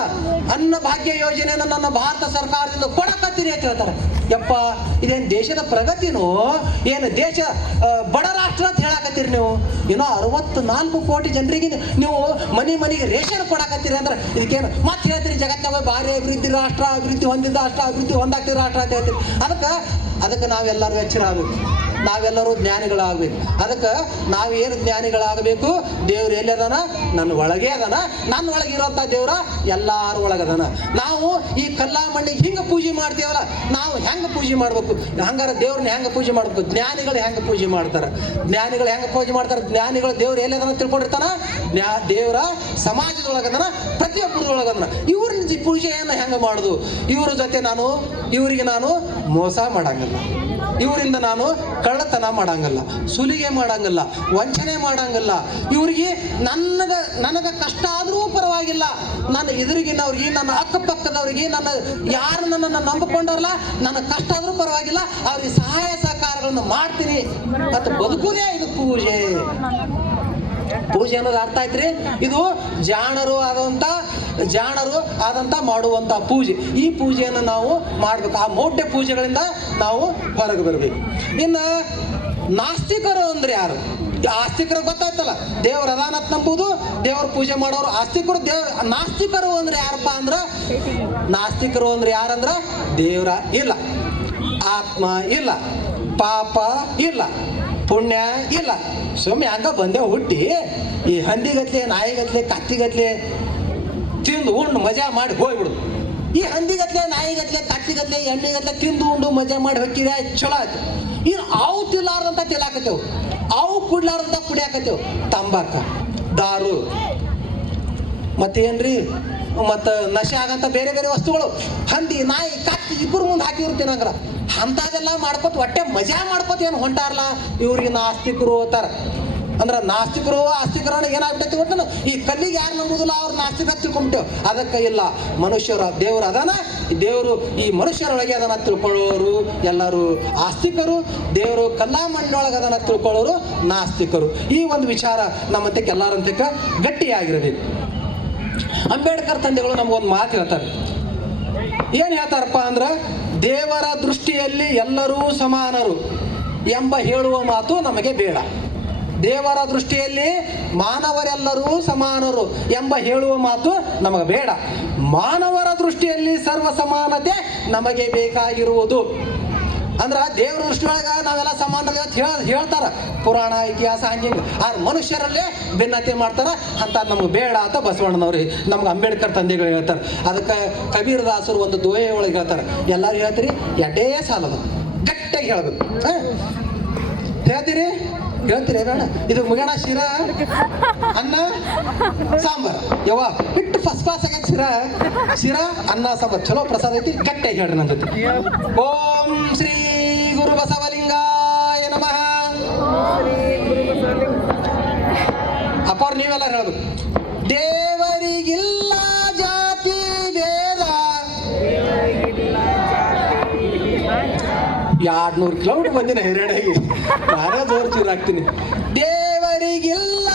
ಅನ್ನ ಭಾಗ್ಯ ಯೋಜನೆಯನ್ನು ನನ್ನ ಭಾರತ ಸರ್ಕಾರದಿಂದ ಕೊಡಕತ್ತೀರಿ ಅಂತ ಹೇಳ್ತಾರೆ. ಯಪ್ಪ, ಇದೇನು ದೇಶದ ಪ್ರಗತಿನೋ? ಏನು ದೇಶ ಬಡ ರಾಷ್ಟ್ರ ಅಂತ ಹೇಳಕತ್ತೀರಿ ನೀವು? ಏನೋ ಅರವತ್ನಾಲ್ಕು ಕೋಟಿ ಜನರಿಗೆ ನೀವು ಮನೆ ಮನೆಗೆ ರೇಷನ್ ಕೊಡಕತ್ತೀರಿ ಅಂದ್ರೆ ಇದಕ್ಕೇನು ಮತ್ತೆ ಹೇಳ್ತೀರಿ ಜಗತ್ತಿನಾಗ ಭಾರಿ ಅಭಿವೃದ್ಧಿ, ರಾಷ್ಟ್ರ ಅಭಿವೃದ್ಧಿ ಹೊಂದಿದ ರಾಷ್ಟ್ರ ಅಭಿವೃದ್ಧಿ ಹೊಂದಾಗ್ತಿರೋ ರಾಷ್ಟ್ರ ಅಂತ ಹೇಳ್ತೀರಿ. ಅದಕ್ಕೆ ಅದಕ್ಕೆ ನಾವೆಲ್ಲರೂ ಎಚ್ಚರ ಆಗ್ಬೇಕು. ನಾವೆಲ್ಲರೂ ಜ್ಞಾನಿಗಳಾಗಬೇಕು. ಅದಕ್ಕೆ ನಾವೇನು ಜ್ಞಾನಿಗಳಾಗಬೇಕು? ದೇವ್ರು ಎಲ್ಲಿ ಅದಾನ? ನನ್ನ ಒಳಗೆ ಅದನ. ನನ್ನ ಒಳಗೆ ಇರೋಂಥ ದೇವ್ರ ಎಲ್ಲಾರ ಒಳಗದಾನ ನಾವು ಈ ಕಲ್ಲ ಮಣ್ಣಿಗೆ ಹಿಂಗೆ ಪೂಜೆ ಮಾಡ್ತೀವಲ್ಲ, ನಾವು ಹೆಂಗೆ ಪೂಜೆ ಮಾಡ್ಬೇಕು? ಹಂಗಾರೆ ದೇವ್ರನ್ನ ಹೆಂಗೆ ಪೂಜೆ ಮಾಡ್ಬೇಕು? ಜ್ಞಾನಿಗಳು ಹೆಂಗೆ ಪೂಜೆ ಮಾಡ್ತಾರೆ? ಜ್ಞಾನಿಗಳು ಹೆಂಗೆ ಪೂಜೆ ಮಾಡ್ತಾರೆ? ಜ್ಞಾನಿಗಳು ದೇವ್ರು ಎಲ್ಲಿ ಅದಾನ ತಿಳ್ಕೊಂಡಿರ್ತಾನ? ಜ್ಞಾ, ದೇವರ ಸಮಾಜದೊಳಗದನ ಪ್ರತಿಯೊಬ್ಬರೊಳಗದನ ಇವ್ರ ಪೂಜೆಯನ್ನು ಹೆಂಗೆ ಮಾಡೋದು? ಇವ್ರ ಜೊತೆ ನಾನು, ಇವರಿಗೆ ನಾನು ಮೋಸ ಮಾಡಂಗಿಲ್ಲ. ಇವರಿಂದ ನಾನು ಕಳ್ಳತನ ಮಾಡಂಗಲ್ಲ, ಸುಲಿಗೆ ಮಾಡಂಗಲ್ಲ, ವಂಚನೆ ಮಾಡಂಗಲ್ಲ. ಇವ್ರಿಗೆ ನನಗ ನನಗ ಕಷ್ಟ ಆದರೂ ಪರವಾಗಿಲ್ಲ. ನನ್ನ ಎದುರಿಗಿನವ್ರಿಗೆ, ನನ್ನ ಅಕ್ಕಪಕ್ಕದವ್ರಿಗೆ, ನನ್ನ ಯಾರು ನನ್ನನ್ನು ನಂಬಿಕೊಂಡವ್ರಲ್ಲ, ನನ್ನ ಕಷ್ಟ ಆದರೂ ಪರವಾಗಿಲ್ಲ. ಅವ್ರಿಗೆ ಸಹಾಯ ಸಹಕಾರಗಳನ್ನು ಮಾಡ್ತೀನಿ. ಮತ್ತು ಬದುಕುದೇ ಇದು ಪೂಜೆ. ಪೂಜೆ ಅನ್ನೋದು ಅರ್ಥ ಆಯ್ತ್ರಿ? ಇದು ಜಾಣರು ಆದಂಥ ಜಾಣರು ಆದಂಥ ಮಾಡುವಂಥ ಪೂಜೆ. ಈ ಪೂಜೆಯನ್ನು ನಾವು ಮಾಡ್ಬೇಕು. ಆ ಮೌಢ್ಯ ಪೂಜೆಗಳಿಂದ ನಾವು ಹೊರಗೆ ಬರಬೇಕು. ಇನ್ನು ನಾಸ್ತಿಕರು ಅಂದ್ರೆ ಯಾರು? ಆಸ್ತಿಕರು ಗೊತ್ತಾಯ್ತಲ್ಲ. ದೇವ್ರ ಅದಾನತ್ ನಂಬುದು, ದೇವ್ರ ಪೂಜೆ ಮಾಡೋರು ಆಸ್ತಿಕರು ದೇವ್ರ ನಾಸ್ತಿಕರು ಅಂದ್ರೆ ಯಾರಪ್ಪ ಅಂದ್ರ? ನಾಸ್ತಿಕರು ಅಂದ್ರೆ ಯಾರಂದ್ರ? ದೇವರ ಇಲ್ಲ. ಆತ್ಮ ಇಲ್ಲ. ಪಾಪ ಇಲ್ಲ. ಪುಣ್ಯ? ಇಲ್ಲ. ಸುಮ್ಮನೆ ಅಂತ ಬಂದೆ, ಹುಟ್ಟಿ. ಈ ಹಂದಿಗತ್ಲೆ, ನಾಯಿಗತ್ಲೆ, ಕತ್ತಿಗತ್ಲೆ ತಿಂದು ಉಂಡು ಮಜಾ ಮಾಡಿ ಹೋಗ್ಬಿಡು. ಈ ಹಂದಿಗತ್ಲೆ, ನಾಯಿಗತ್ಲೆ, ಕತ್ತಿಗತ್ಲೆ, ಎಣ್ಣೆಗತ್ಲೆ ತಿಂದು ಉಂಡು ಮಜಾ ಮಾಡಿ ಹೊಕ್ಕಿದೆ ಚಲೋ ಆಯ್ತು. ಇನ್ನು ಅವು ತಿನ್ಲಾರ್ದಂತ ತಿಲಾಕತ್ತೇವು ಅವು ಕುಡ್ಲಾರ್ದಂತ ಕುಡಿಯಾಕತ್ತೇವು. ತಂಬಾಕ, ದಾರು. ಮತ್ತೇನ್ರಿ? ಮತ್ತು ನಶೆ ಆಗಂತ ಬೇರೆ ಬೇರೆ ವಸ್ತುಗಳು, ಹಂದಿ, ನಾಯಿ, ಕತ್ತಿ ಇಬ್ಬರು ಮುಂದೆ ಹಾಕಿರ್ತೀನಿ ಹಂಗಾರ ಅಂಥದೆಲ್ಲ ಮಾಡ್ಕೊತ ಹೊಟ್ಟೆ ಮಜಾ ಮಾಡ್ಕೊತ ಏನು ಹೊಂಟಾರಲ್ಲ ಇವ್ರಿಗೆ ನಾಸ್ತಿಕರು ಅಂತಾರೆ ಅಂದ್ರೆ ನಾಸ್ತಿಕರು ಆಸ್ತಿಕರು ಏನಾಗ್ಬಿಟ್ಟೈತಿ ಒಟ್ಟು ಈ ಕಲ್ಲಿಗೆ ಯಾರು ನಂಬುದಿಲ್ಲ ಅವ್ರು ನಾಸ್ತಿಕ ತಿಳ್ಕೊಂಬಿಟ್ಟೆವು ಅದಕ್ಕೆ ಇಲ್ಲ, ಮನುಷ್ಯರ ದೇವ್ರು ಅದಾನ ದೇವರು ಈ ಮನುಷ್ಯರೊಳಗೆ ಅದನ್ನ ತಿಳ್ಕೊಳ್ಳೋರು ಎಲ್ಲರೂ ಆಸ್ತಿಕರು, ದೇವರು ಕಲ್ಲಾ ಮಣ್ಣೊಳಗೆ ಅದನ್ನ ತಿಳ್ಕೊಳ್ಳೋರು ನಾಸ್ತಿಕರು. ಈ ಒಂದು ವಿಚಾರ ನಮ್ಮಂತಕ್ಕೆ ಎಲ್ಲರಂತಕ್ಕೆ ಗಟ್ಟಿಯಾಗಿರಬೇಕು ಅಂಬೇಡ್ಕರ್ ತಂದೆಗಳು ನಮಗೊಂದು ಮಾತು ಹೇಳ್ತಾರೆ. ಏನು ಹೇಳ್ತಾರಪ್ಪ ಅಂದ್ರೆ, ದೇವರ ದೃಷ್ಟಿಯಲ್ಲಿ ಎಲ್ಲರೂ ಸಮಾನರು ಎಂಬ ಹೇಳುವ ಮಾತು ನಮಗೆ ಬೇಡ. ದೇವರ ದೃಷ್ಟಿಯಲ್ಲಿ ಮಾನವರೆಲ್ಲರೂ ಸಮಾನರು ಎಂಬ ಹೇಳುವ ಮಾತು ನಮಗೆ ಬೇಡ. ಮಾನವರ ದೃಷ್ಟಿಯಲ್ಲಿ ಸರ್ವ ಸಮಾನತೆ ನಮಗೆ ಬೇಕಾಗಿರುವುದು. ಅಂದ್ರೆ ದೇವರ ದೃಷ್ಟಿಯೊಳಗ ನಾವೆಲ್ಲ ಸಮಾನ ಅಂತ ಹೇಳ, ಹೇಳ್ತಾರ. ಪುರಾಣ, ಇತಿಹಾಸ ಹಂಗೆ ಆ ಮನುಷ್ಯರಲ್ಲೇ ಭಿನ್ನತೆ ಮಾಡ್ತಾರ. ಅಂತ ನಮ್ಗೆ ಬೇಡ ಅಂತ ಬಸವಣ್ಣನವ್ರಿ ನಮ್ಗೆ ಅಂಬೇಡ್ಕರ್ ತಂದೆಗಳು ಹೇಳ್ತಾರೆ. ಅದಕ್ಕೆ ಕಬೀರದಾಸರು ಒಂದು ದ್ವಯ ಒಳಗೆ ಹೇಳ್ತಾರೆ. ಎಲ್ಲರೂ ಹೇಳ್ತೀರಿ? ಎಡ್ಡೇ ಸಾಲದು ಗಟ್ಟಿಯಾಗಿ ಹೇಳ್ಬೇಕು? ಹೇಳ್ತೀರಿ? ಹೇಳ್ತೀರಿ, ಬೇಡ. ಇದು ಮುಗಣ ಶಿರ? ಅನ್ನ? ಸಾಂಬಾರ್. ಯವ್ವ ಹಿಟ್ಟು ಫಸ್ಟ್ ಕ್ಲಾಸ್ ಆಗ ಶಿರ? ಶಿರ, ಅನ್ನ, ಸಾಂಬಾರ್. ಚಲೋ ಪ್ರಸಾದ ಐತಿ, ಗಟ್ಟಿಯಾಗಿ ಹೇಳ್ರಿ ನನ್ನ ಜೊತೆ. ಓಂ ಶ್ರೀ ಬಸವಲಿಂಗಾಯ ನಮಃ. ಅಪ್ಪವ್ರು ನೀವೆಲ್ಲ ಹೇಳೋದು. ದೇವರಿಗಿಲ್ಲ ಜಾತಿ ಭೇದ. ಎರಡ್ನೂರು ಕಿಲೋಮೀಟರ್ ಬಂದಿನ ಹಿರೇಡಾಗಿ ನಾನೇ ಜೋರ್ ಚೂರು ಹಾಕ್ತೀನಿ ದೇವರಿಗಿಲ್ಲ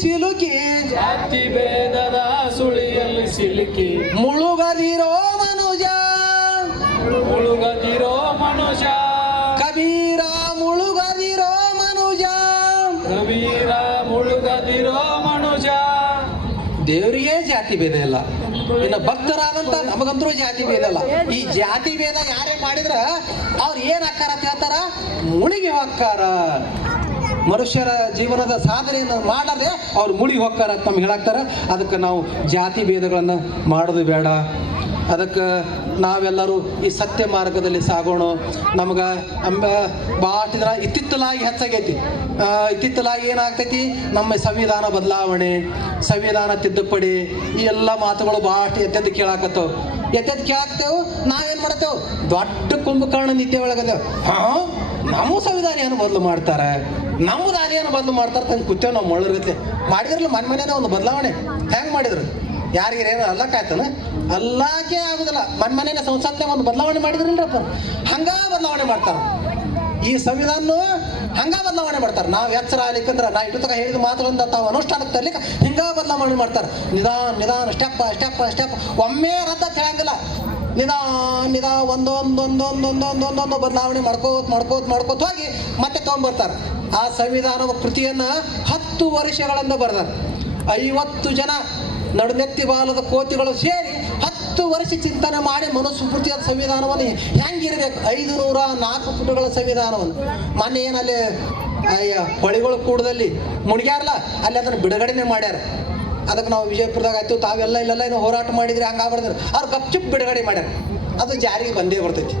ಸಿಲುಕಿ. ಜಾತಿ ಭೇದದ ಸುಳಿಯಲ್ಲಿ ಸಿಲುಕಿ. ಮುಳುಗದಿರೋ ಮನುಜ ಮುಳುಗದಿರೋ ಮನುಜ ಕಬೀರ ಮುಳುಗದಿರೋ ಮನುಜ ಕಬೀರ ಮುಳುಗದಿರೋ ಮನುಜ ದೇವರಿಗೆ ಜಾತಿ ಭೇದ ಇಲ್ಲ. ಇನ್ನು ಭಕ್ತರಾದಂತ ನಮಗಂತರೂ ಜಾತಿ ಭೇದ ಇಲ್ಲ. ಈ ಜಾತಿ ಭೇದ ಯಾರೇ ಮಾಡಿದ್ರ ಅವ್ರು ಏನ್ ಅಕ್ಕಾರ ಅಂತ ಹೇಳ್ತಾರ? ಮುಳುಗಿ ಹೋಗ್ತಾರ ಮನುಷ್ಯರ ಜೀವನದ ಸಾಧನೆಯನ್ನು ಮಾಡದೆ ಅವ್ರು ಮುಳಿ ಹೋಗ್ತಾರೆ ಅಂತ ನಮ್ಗೆ ಹೇಳಾಕ್ತಾರೆ. ಅದಕ್ಕೆ ನಾವು ಜಾತಿ ಭೇದಗಳನ್ನು ಮಾಡೋದು ಬೇಡ. ಅದಕ್ಕೆ ನಾವೆಲ್ಲರೂ ಈ ಸತ್ಯ ಮಾರ್ಗದಲ್ಲಿ ಸಾಗೋಣ. ನಮ್ಗೆ ಅಂಬ ಬಾಟ ಇತ್ತಿತ್ತಲಾಗಿ ಹೆಚ್ಚಾಗೈತಿ. ಇತ್ತಿತ್ತಲಾಗಿ ಏನಾಗ್ತೈತಿ? ನಮ್ಮ ಸಂವಿಧಾನ ಬದಲಾವಣೆ, ಸಂವಿಧಾನ ತಿದ್ದುಪಡಿ, ಈ ಎಲ್ಲ ಮಾತುಗಳು ಭಾಳ ಎದ್ದೆದ್ದು ಕೇಳಾಕತ್ತವು. ಎದ್ದೆದ್ದು ಕೇಳಾಕ್ತೇವು, ನಾವೇನು ಮಾಡ್ತೇವೆ ದೊಡ್ಡ ಕುಂಭಕರ್ಣ ನಿತ್ಯ ಒಳಗದೇವು. ಹಾಂ, ನಮ್ಮ ಸಂವಿಧಾನ ಏನು ಬದಲು ಮಾಡ್ತಾರೆ? ನಮ್ಮದು ಅದೇನು ಬದಲು ಮಾಡ್ತಾರೆ ತಂದು ಕೂತೇವೆ ನಾವು ಮಳ್ಳರಿಗತ್ತೆ ಮಾಡಿದ್ರಲ್ಲ ಮನೆ ಮನೇನ ಒಂದು ಬದಲಾವಣೆ. ಹೆಂಗೆ ಮಾಡಿದ್ರು? ಯಾರಿಗೇನು ಅಲ್ಲಕ್ಕಾಯ್ತನ? ಅಲ್ಲಕ್ಕೆ ಆಗುದಿಲ್ಲ. ಮನ್ ಮನೇನ ಸಂಸತ್ನ ಒಂದು ಬದಲಾವಣೆ ಮಾಡಿದ್ರಲ್ರಪ್ಪ. ಹಂಗ ಬದಲಾವಣೆ ಮಾಡ್ತಾರೆ. ಈ ಸಂವಿಧಾನ ಹಂಗ ಬದಲಾವಣೆ ಮಾಡ್ತಾರೆ. ನಾವು ಎಚ್ಚರ ಆಗ್ಲಿಕ್ಕಂದ್ರೆ ನಾ ಇಟ್ಟು ತಗ ಹೇಳಿದ ಮಾತುಗಳಿಂದ ತಾವು ಅನುಷ್ಠಾನಕ್ಕೆ ತರ್ಲಿಕ್ಕೆ ಹಿಂಗ ಬದಲಾವಣೆ ಮಾಡ್ತಾರೆ. ನಿಧಾನ ನಿಧಾನ ಸ್ಟೆಪ್ ಸ್ಟೆಪ್ ಸ್ಟೆಪ್ ಒಮ್ಮೆ ರದ್ದ ಹೇಳಂಗಿಲ್ಲ ನಿಧಾನ ನಿಧಾನ ಒಂದೊಂದೊಂದೊಂದೊಂದೊಂದೊಂದೊಂದು ಒಂದೊಂದು ಒಂದೊಂದು ಒಂದೊಂದು ಬದಲಾವಣೆ ಮಾಡ್ಕೋತ ಮಾಡ್ಕೋತ ಮಾಡ್ಕೋತ ಹೋಗಿ ಮತ್ತೆ ತೊಗೊಂಡ್ಬರ್ತಾರೆ ಆ ಸಂವಿಧಾನ ಕೃತಿಯನ್ನ ಹತ್ತು ವರ್ಷಗಳಿಂದ ಬರ್ದಾರೆ ಐವತ್ತು ಜನ ನಡುನೆತ್ತಿ ಬಾಲದ ಕೋತಿಗಳು ಸೇರಿ ಹತ್ತು ವರ್ಷ ಚಿಂತನೆ ಮಾಡಿ ಮನುಸ್ಮೃತಿಯಾದ ಸಂವಿಧಾನವನ್ನು ಹೆಂಗಿರ್ಬೇಕು ಐದು ನೂರ ನಾಲ್ಕು ಪುಟಗಳ ಸಂವಿಧಾನವನ್ನು ಮೊನ್ನೆ ಏನಲ್ಲಿ ಅಯ್ಯ ಹೊಳಿಗಳ ಕೂಡದಲ್ಲಿ ಮುಡಿಗ್ಯಾರಲ್ಲ ಅಲ್ಲಿ ಅದನ್ನು ಬಿಡುಗಡೆನೆ ಮಾಡ್ಯಾರ ಅದಕ್ಕೆ ನಾವು ವಿಜಯಪುರದಾಗ ಆಯ್ತು, ತಾವೆಲ್ಲ ಇಲ್ಲೆಲ್ಲ ಏನೋ ಹೋರಾಟ ಮಾಡಿದ್ರೆ ಹಂಗಾಗ್ಬಾರ್ದು ಅವ್ರು ಗಪ್ಚುಪ್ ಬಿಡುಗಡೆ ಮಾಡ್ಯಾರ. ಅದು ಜಾರಿಗೆ ಬಂದೇ ಬರ್ತೈತಿ.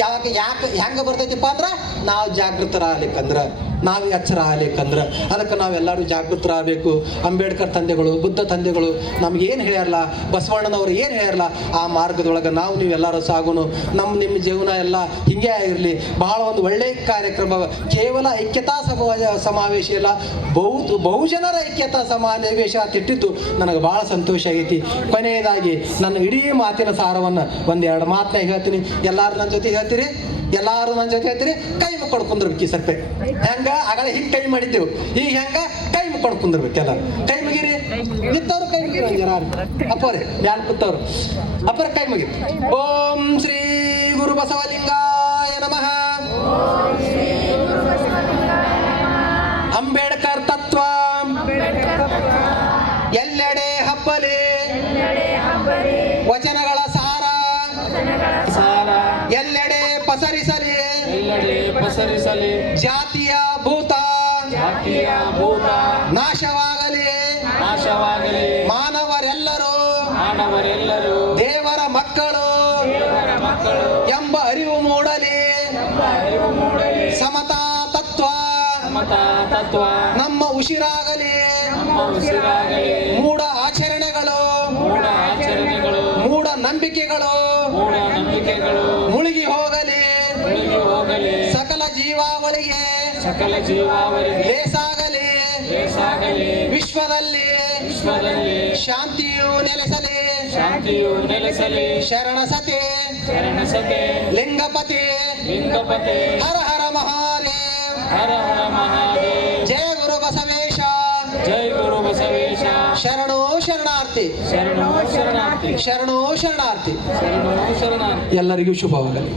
ಯಾವಾಗ ಯಾಕೆ, ಹೆಂಗೆ ಬರ್ತೈತಿಪ್ಪ ಅಂದ್ರೆ, ನಾವು ಜಾಗೃತರಾಗಲಿಕ್ಕಂದ್ರೆ ನಾವು ಎಚ್ಚರ ಆಗ್ಲಿಕ್ಕಂದ್ರೆ ಅದಕ್ಕೆ ನಾವೆಲ್ಲರೂ ಜಾಗೃತರಾಗಬೇಕು. ಅಂಬೇಡ್ಕರ್ ತಂದೆಗಳು, ಬುದ್ಧ ತಂದೆಗಳು, ನಮ್ಗೆ ಏನು ಹೇಳ್ಯಾರಲ್ಲ, ಬಸವಣ್ಣನವರು ಏನು ಹೇಳ್ಯಾರಲ್ಲ, ಆ ಮಾರ್ಗದೊಳಗೆ ನಾವು ನೀವೆಲ್ಲರೂ ಸಾಗೋನು. ನಮ್ಮ ನಿಮ್ಮ ಜೀವನ ಎಲ್ಲ ಹಿಂಗೆ ಆಗಿರಲಿ. ಬಹಳ ಒಂದು ಒಳ್ಳೆಯ ಕಾರ್ಯಕ್ರಮ. ಕೇವಲ ಐಕ್ಯತಾ ಸಮಾಜ ಸಮಾವೇಶ ಇಲ್ಲ ಬಹು ಬಹುಜನರ ಐಕ್ಯತಾ ಸಮಾವೇಶ ತಿಟ್ಟಿದ್ದು ನನಗೆ ಭಾಳ ಸಂತೋಷ ಆಗೈತಿ. ಕೊನೆಯದಾಗಿ ನನ್ನ ಇಡೀ ಮಾತಿನ ಸಾರವನ್ನು ಒಂದೆರಡು ಮಾತನ್ನ ಹೇಳ್ತೀನಿ. ಎಲ್ಲರೂ ನನ್ನ ಜೊತೆ ಹೇಳ್ತೀರಿ? ಎಲ್ಲಾರು ನನ್ನ ಜೊತೆ ಹೇಳ್ತೀರಿ ಕೈ ಮುಕ್ಕೊಂಡು ಕುಂದ್ರಬೇಕು ಈ ಸರ್ಪೆ. ಹೆಂಗ? ಆಗಲೇ ಹಿಂಗೆ ಕೈ ಮಾಡಿದ್ದೆವು. ಈಗ ಹೆಂಗ? ಕೈ ಮುಕ್ಕೊಂಡು ಕುಂದ್ರಬೇಕು ಎಲ್ಲ ಕೈ ಮುಗಿರಿ? ನಿಂತವ್ರು ಕೈ ಮುಗಿರಿ ಯಾರು ಅಪ್ಪರೇ ಯಾರು ಕೂತವ್ರು? ಅಪ್ಪರ ಕೈ ಮುಗಿರಿ. ಓಂ ಶ್ರೀ ಗುರು ಬಸವಲಿಂಗಾಯ ನಮಃ. ಎಂಬ ಅರಿವು ಮೂಡಲಿ. ಸಮತಾ ತತ್ವ. ತತ್ವ ನಮ್ಮ ಉಸಿರಾಗಲಿ. ಮೂಢ ಆಚರಣೆಗಳು. ಮೂಢ ನಂಬಿಕೆಗಳು. ಮುಳುಗಿ ಹೋಗಲಿ. ಹೋಗಲಿ ಸಕಲ ಜೀವಾವಳಿಗೆ ಸಕಲ ಜೀವಾವರಿಗೆ ಲೇಸಾಗಲಿ. ವಿಶ್ವದಲ್ಲಿ ಶಾಂತಿಯು ನೆಲೆಸಲಿ. ಶಾಂತಿಯು ನೆಲೆಸಲಿ. ಶರಣ ಸತಿ. ಲಿಂಗಪತಿ. ಲಿಂಗಪತಿ. ಹರ ಹರ ಮಹಾದೇವ್. ಹರ ಹರ ಮಹಾದೇವ್. ಜಯ ಗುರು ಬಸವೇಶ. ಜೈ ಗುರು ಬಸವೇಶ. ಶರಣೋ ಶರಣಾರ್ಥಿ. ಶರಣೋ ಶರಣಾರ್ಥಿ. ಶರಣೋ ಶರಣಾರ್ಥಿ. ಶರಣೋ ಶರಣಾರ್ಥಿ. ಎಲ್ಲರಿಗೂ ಶುಭವಾಗಲಿ.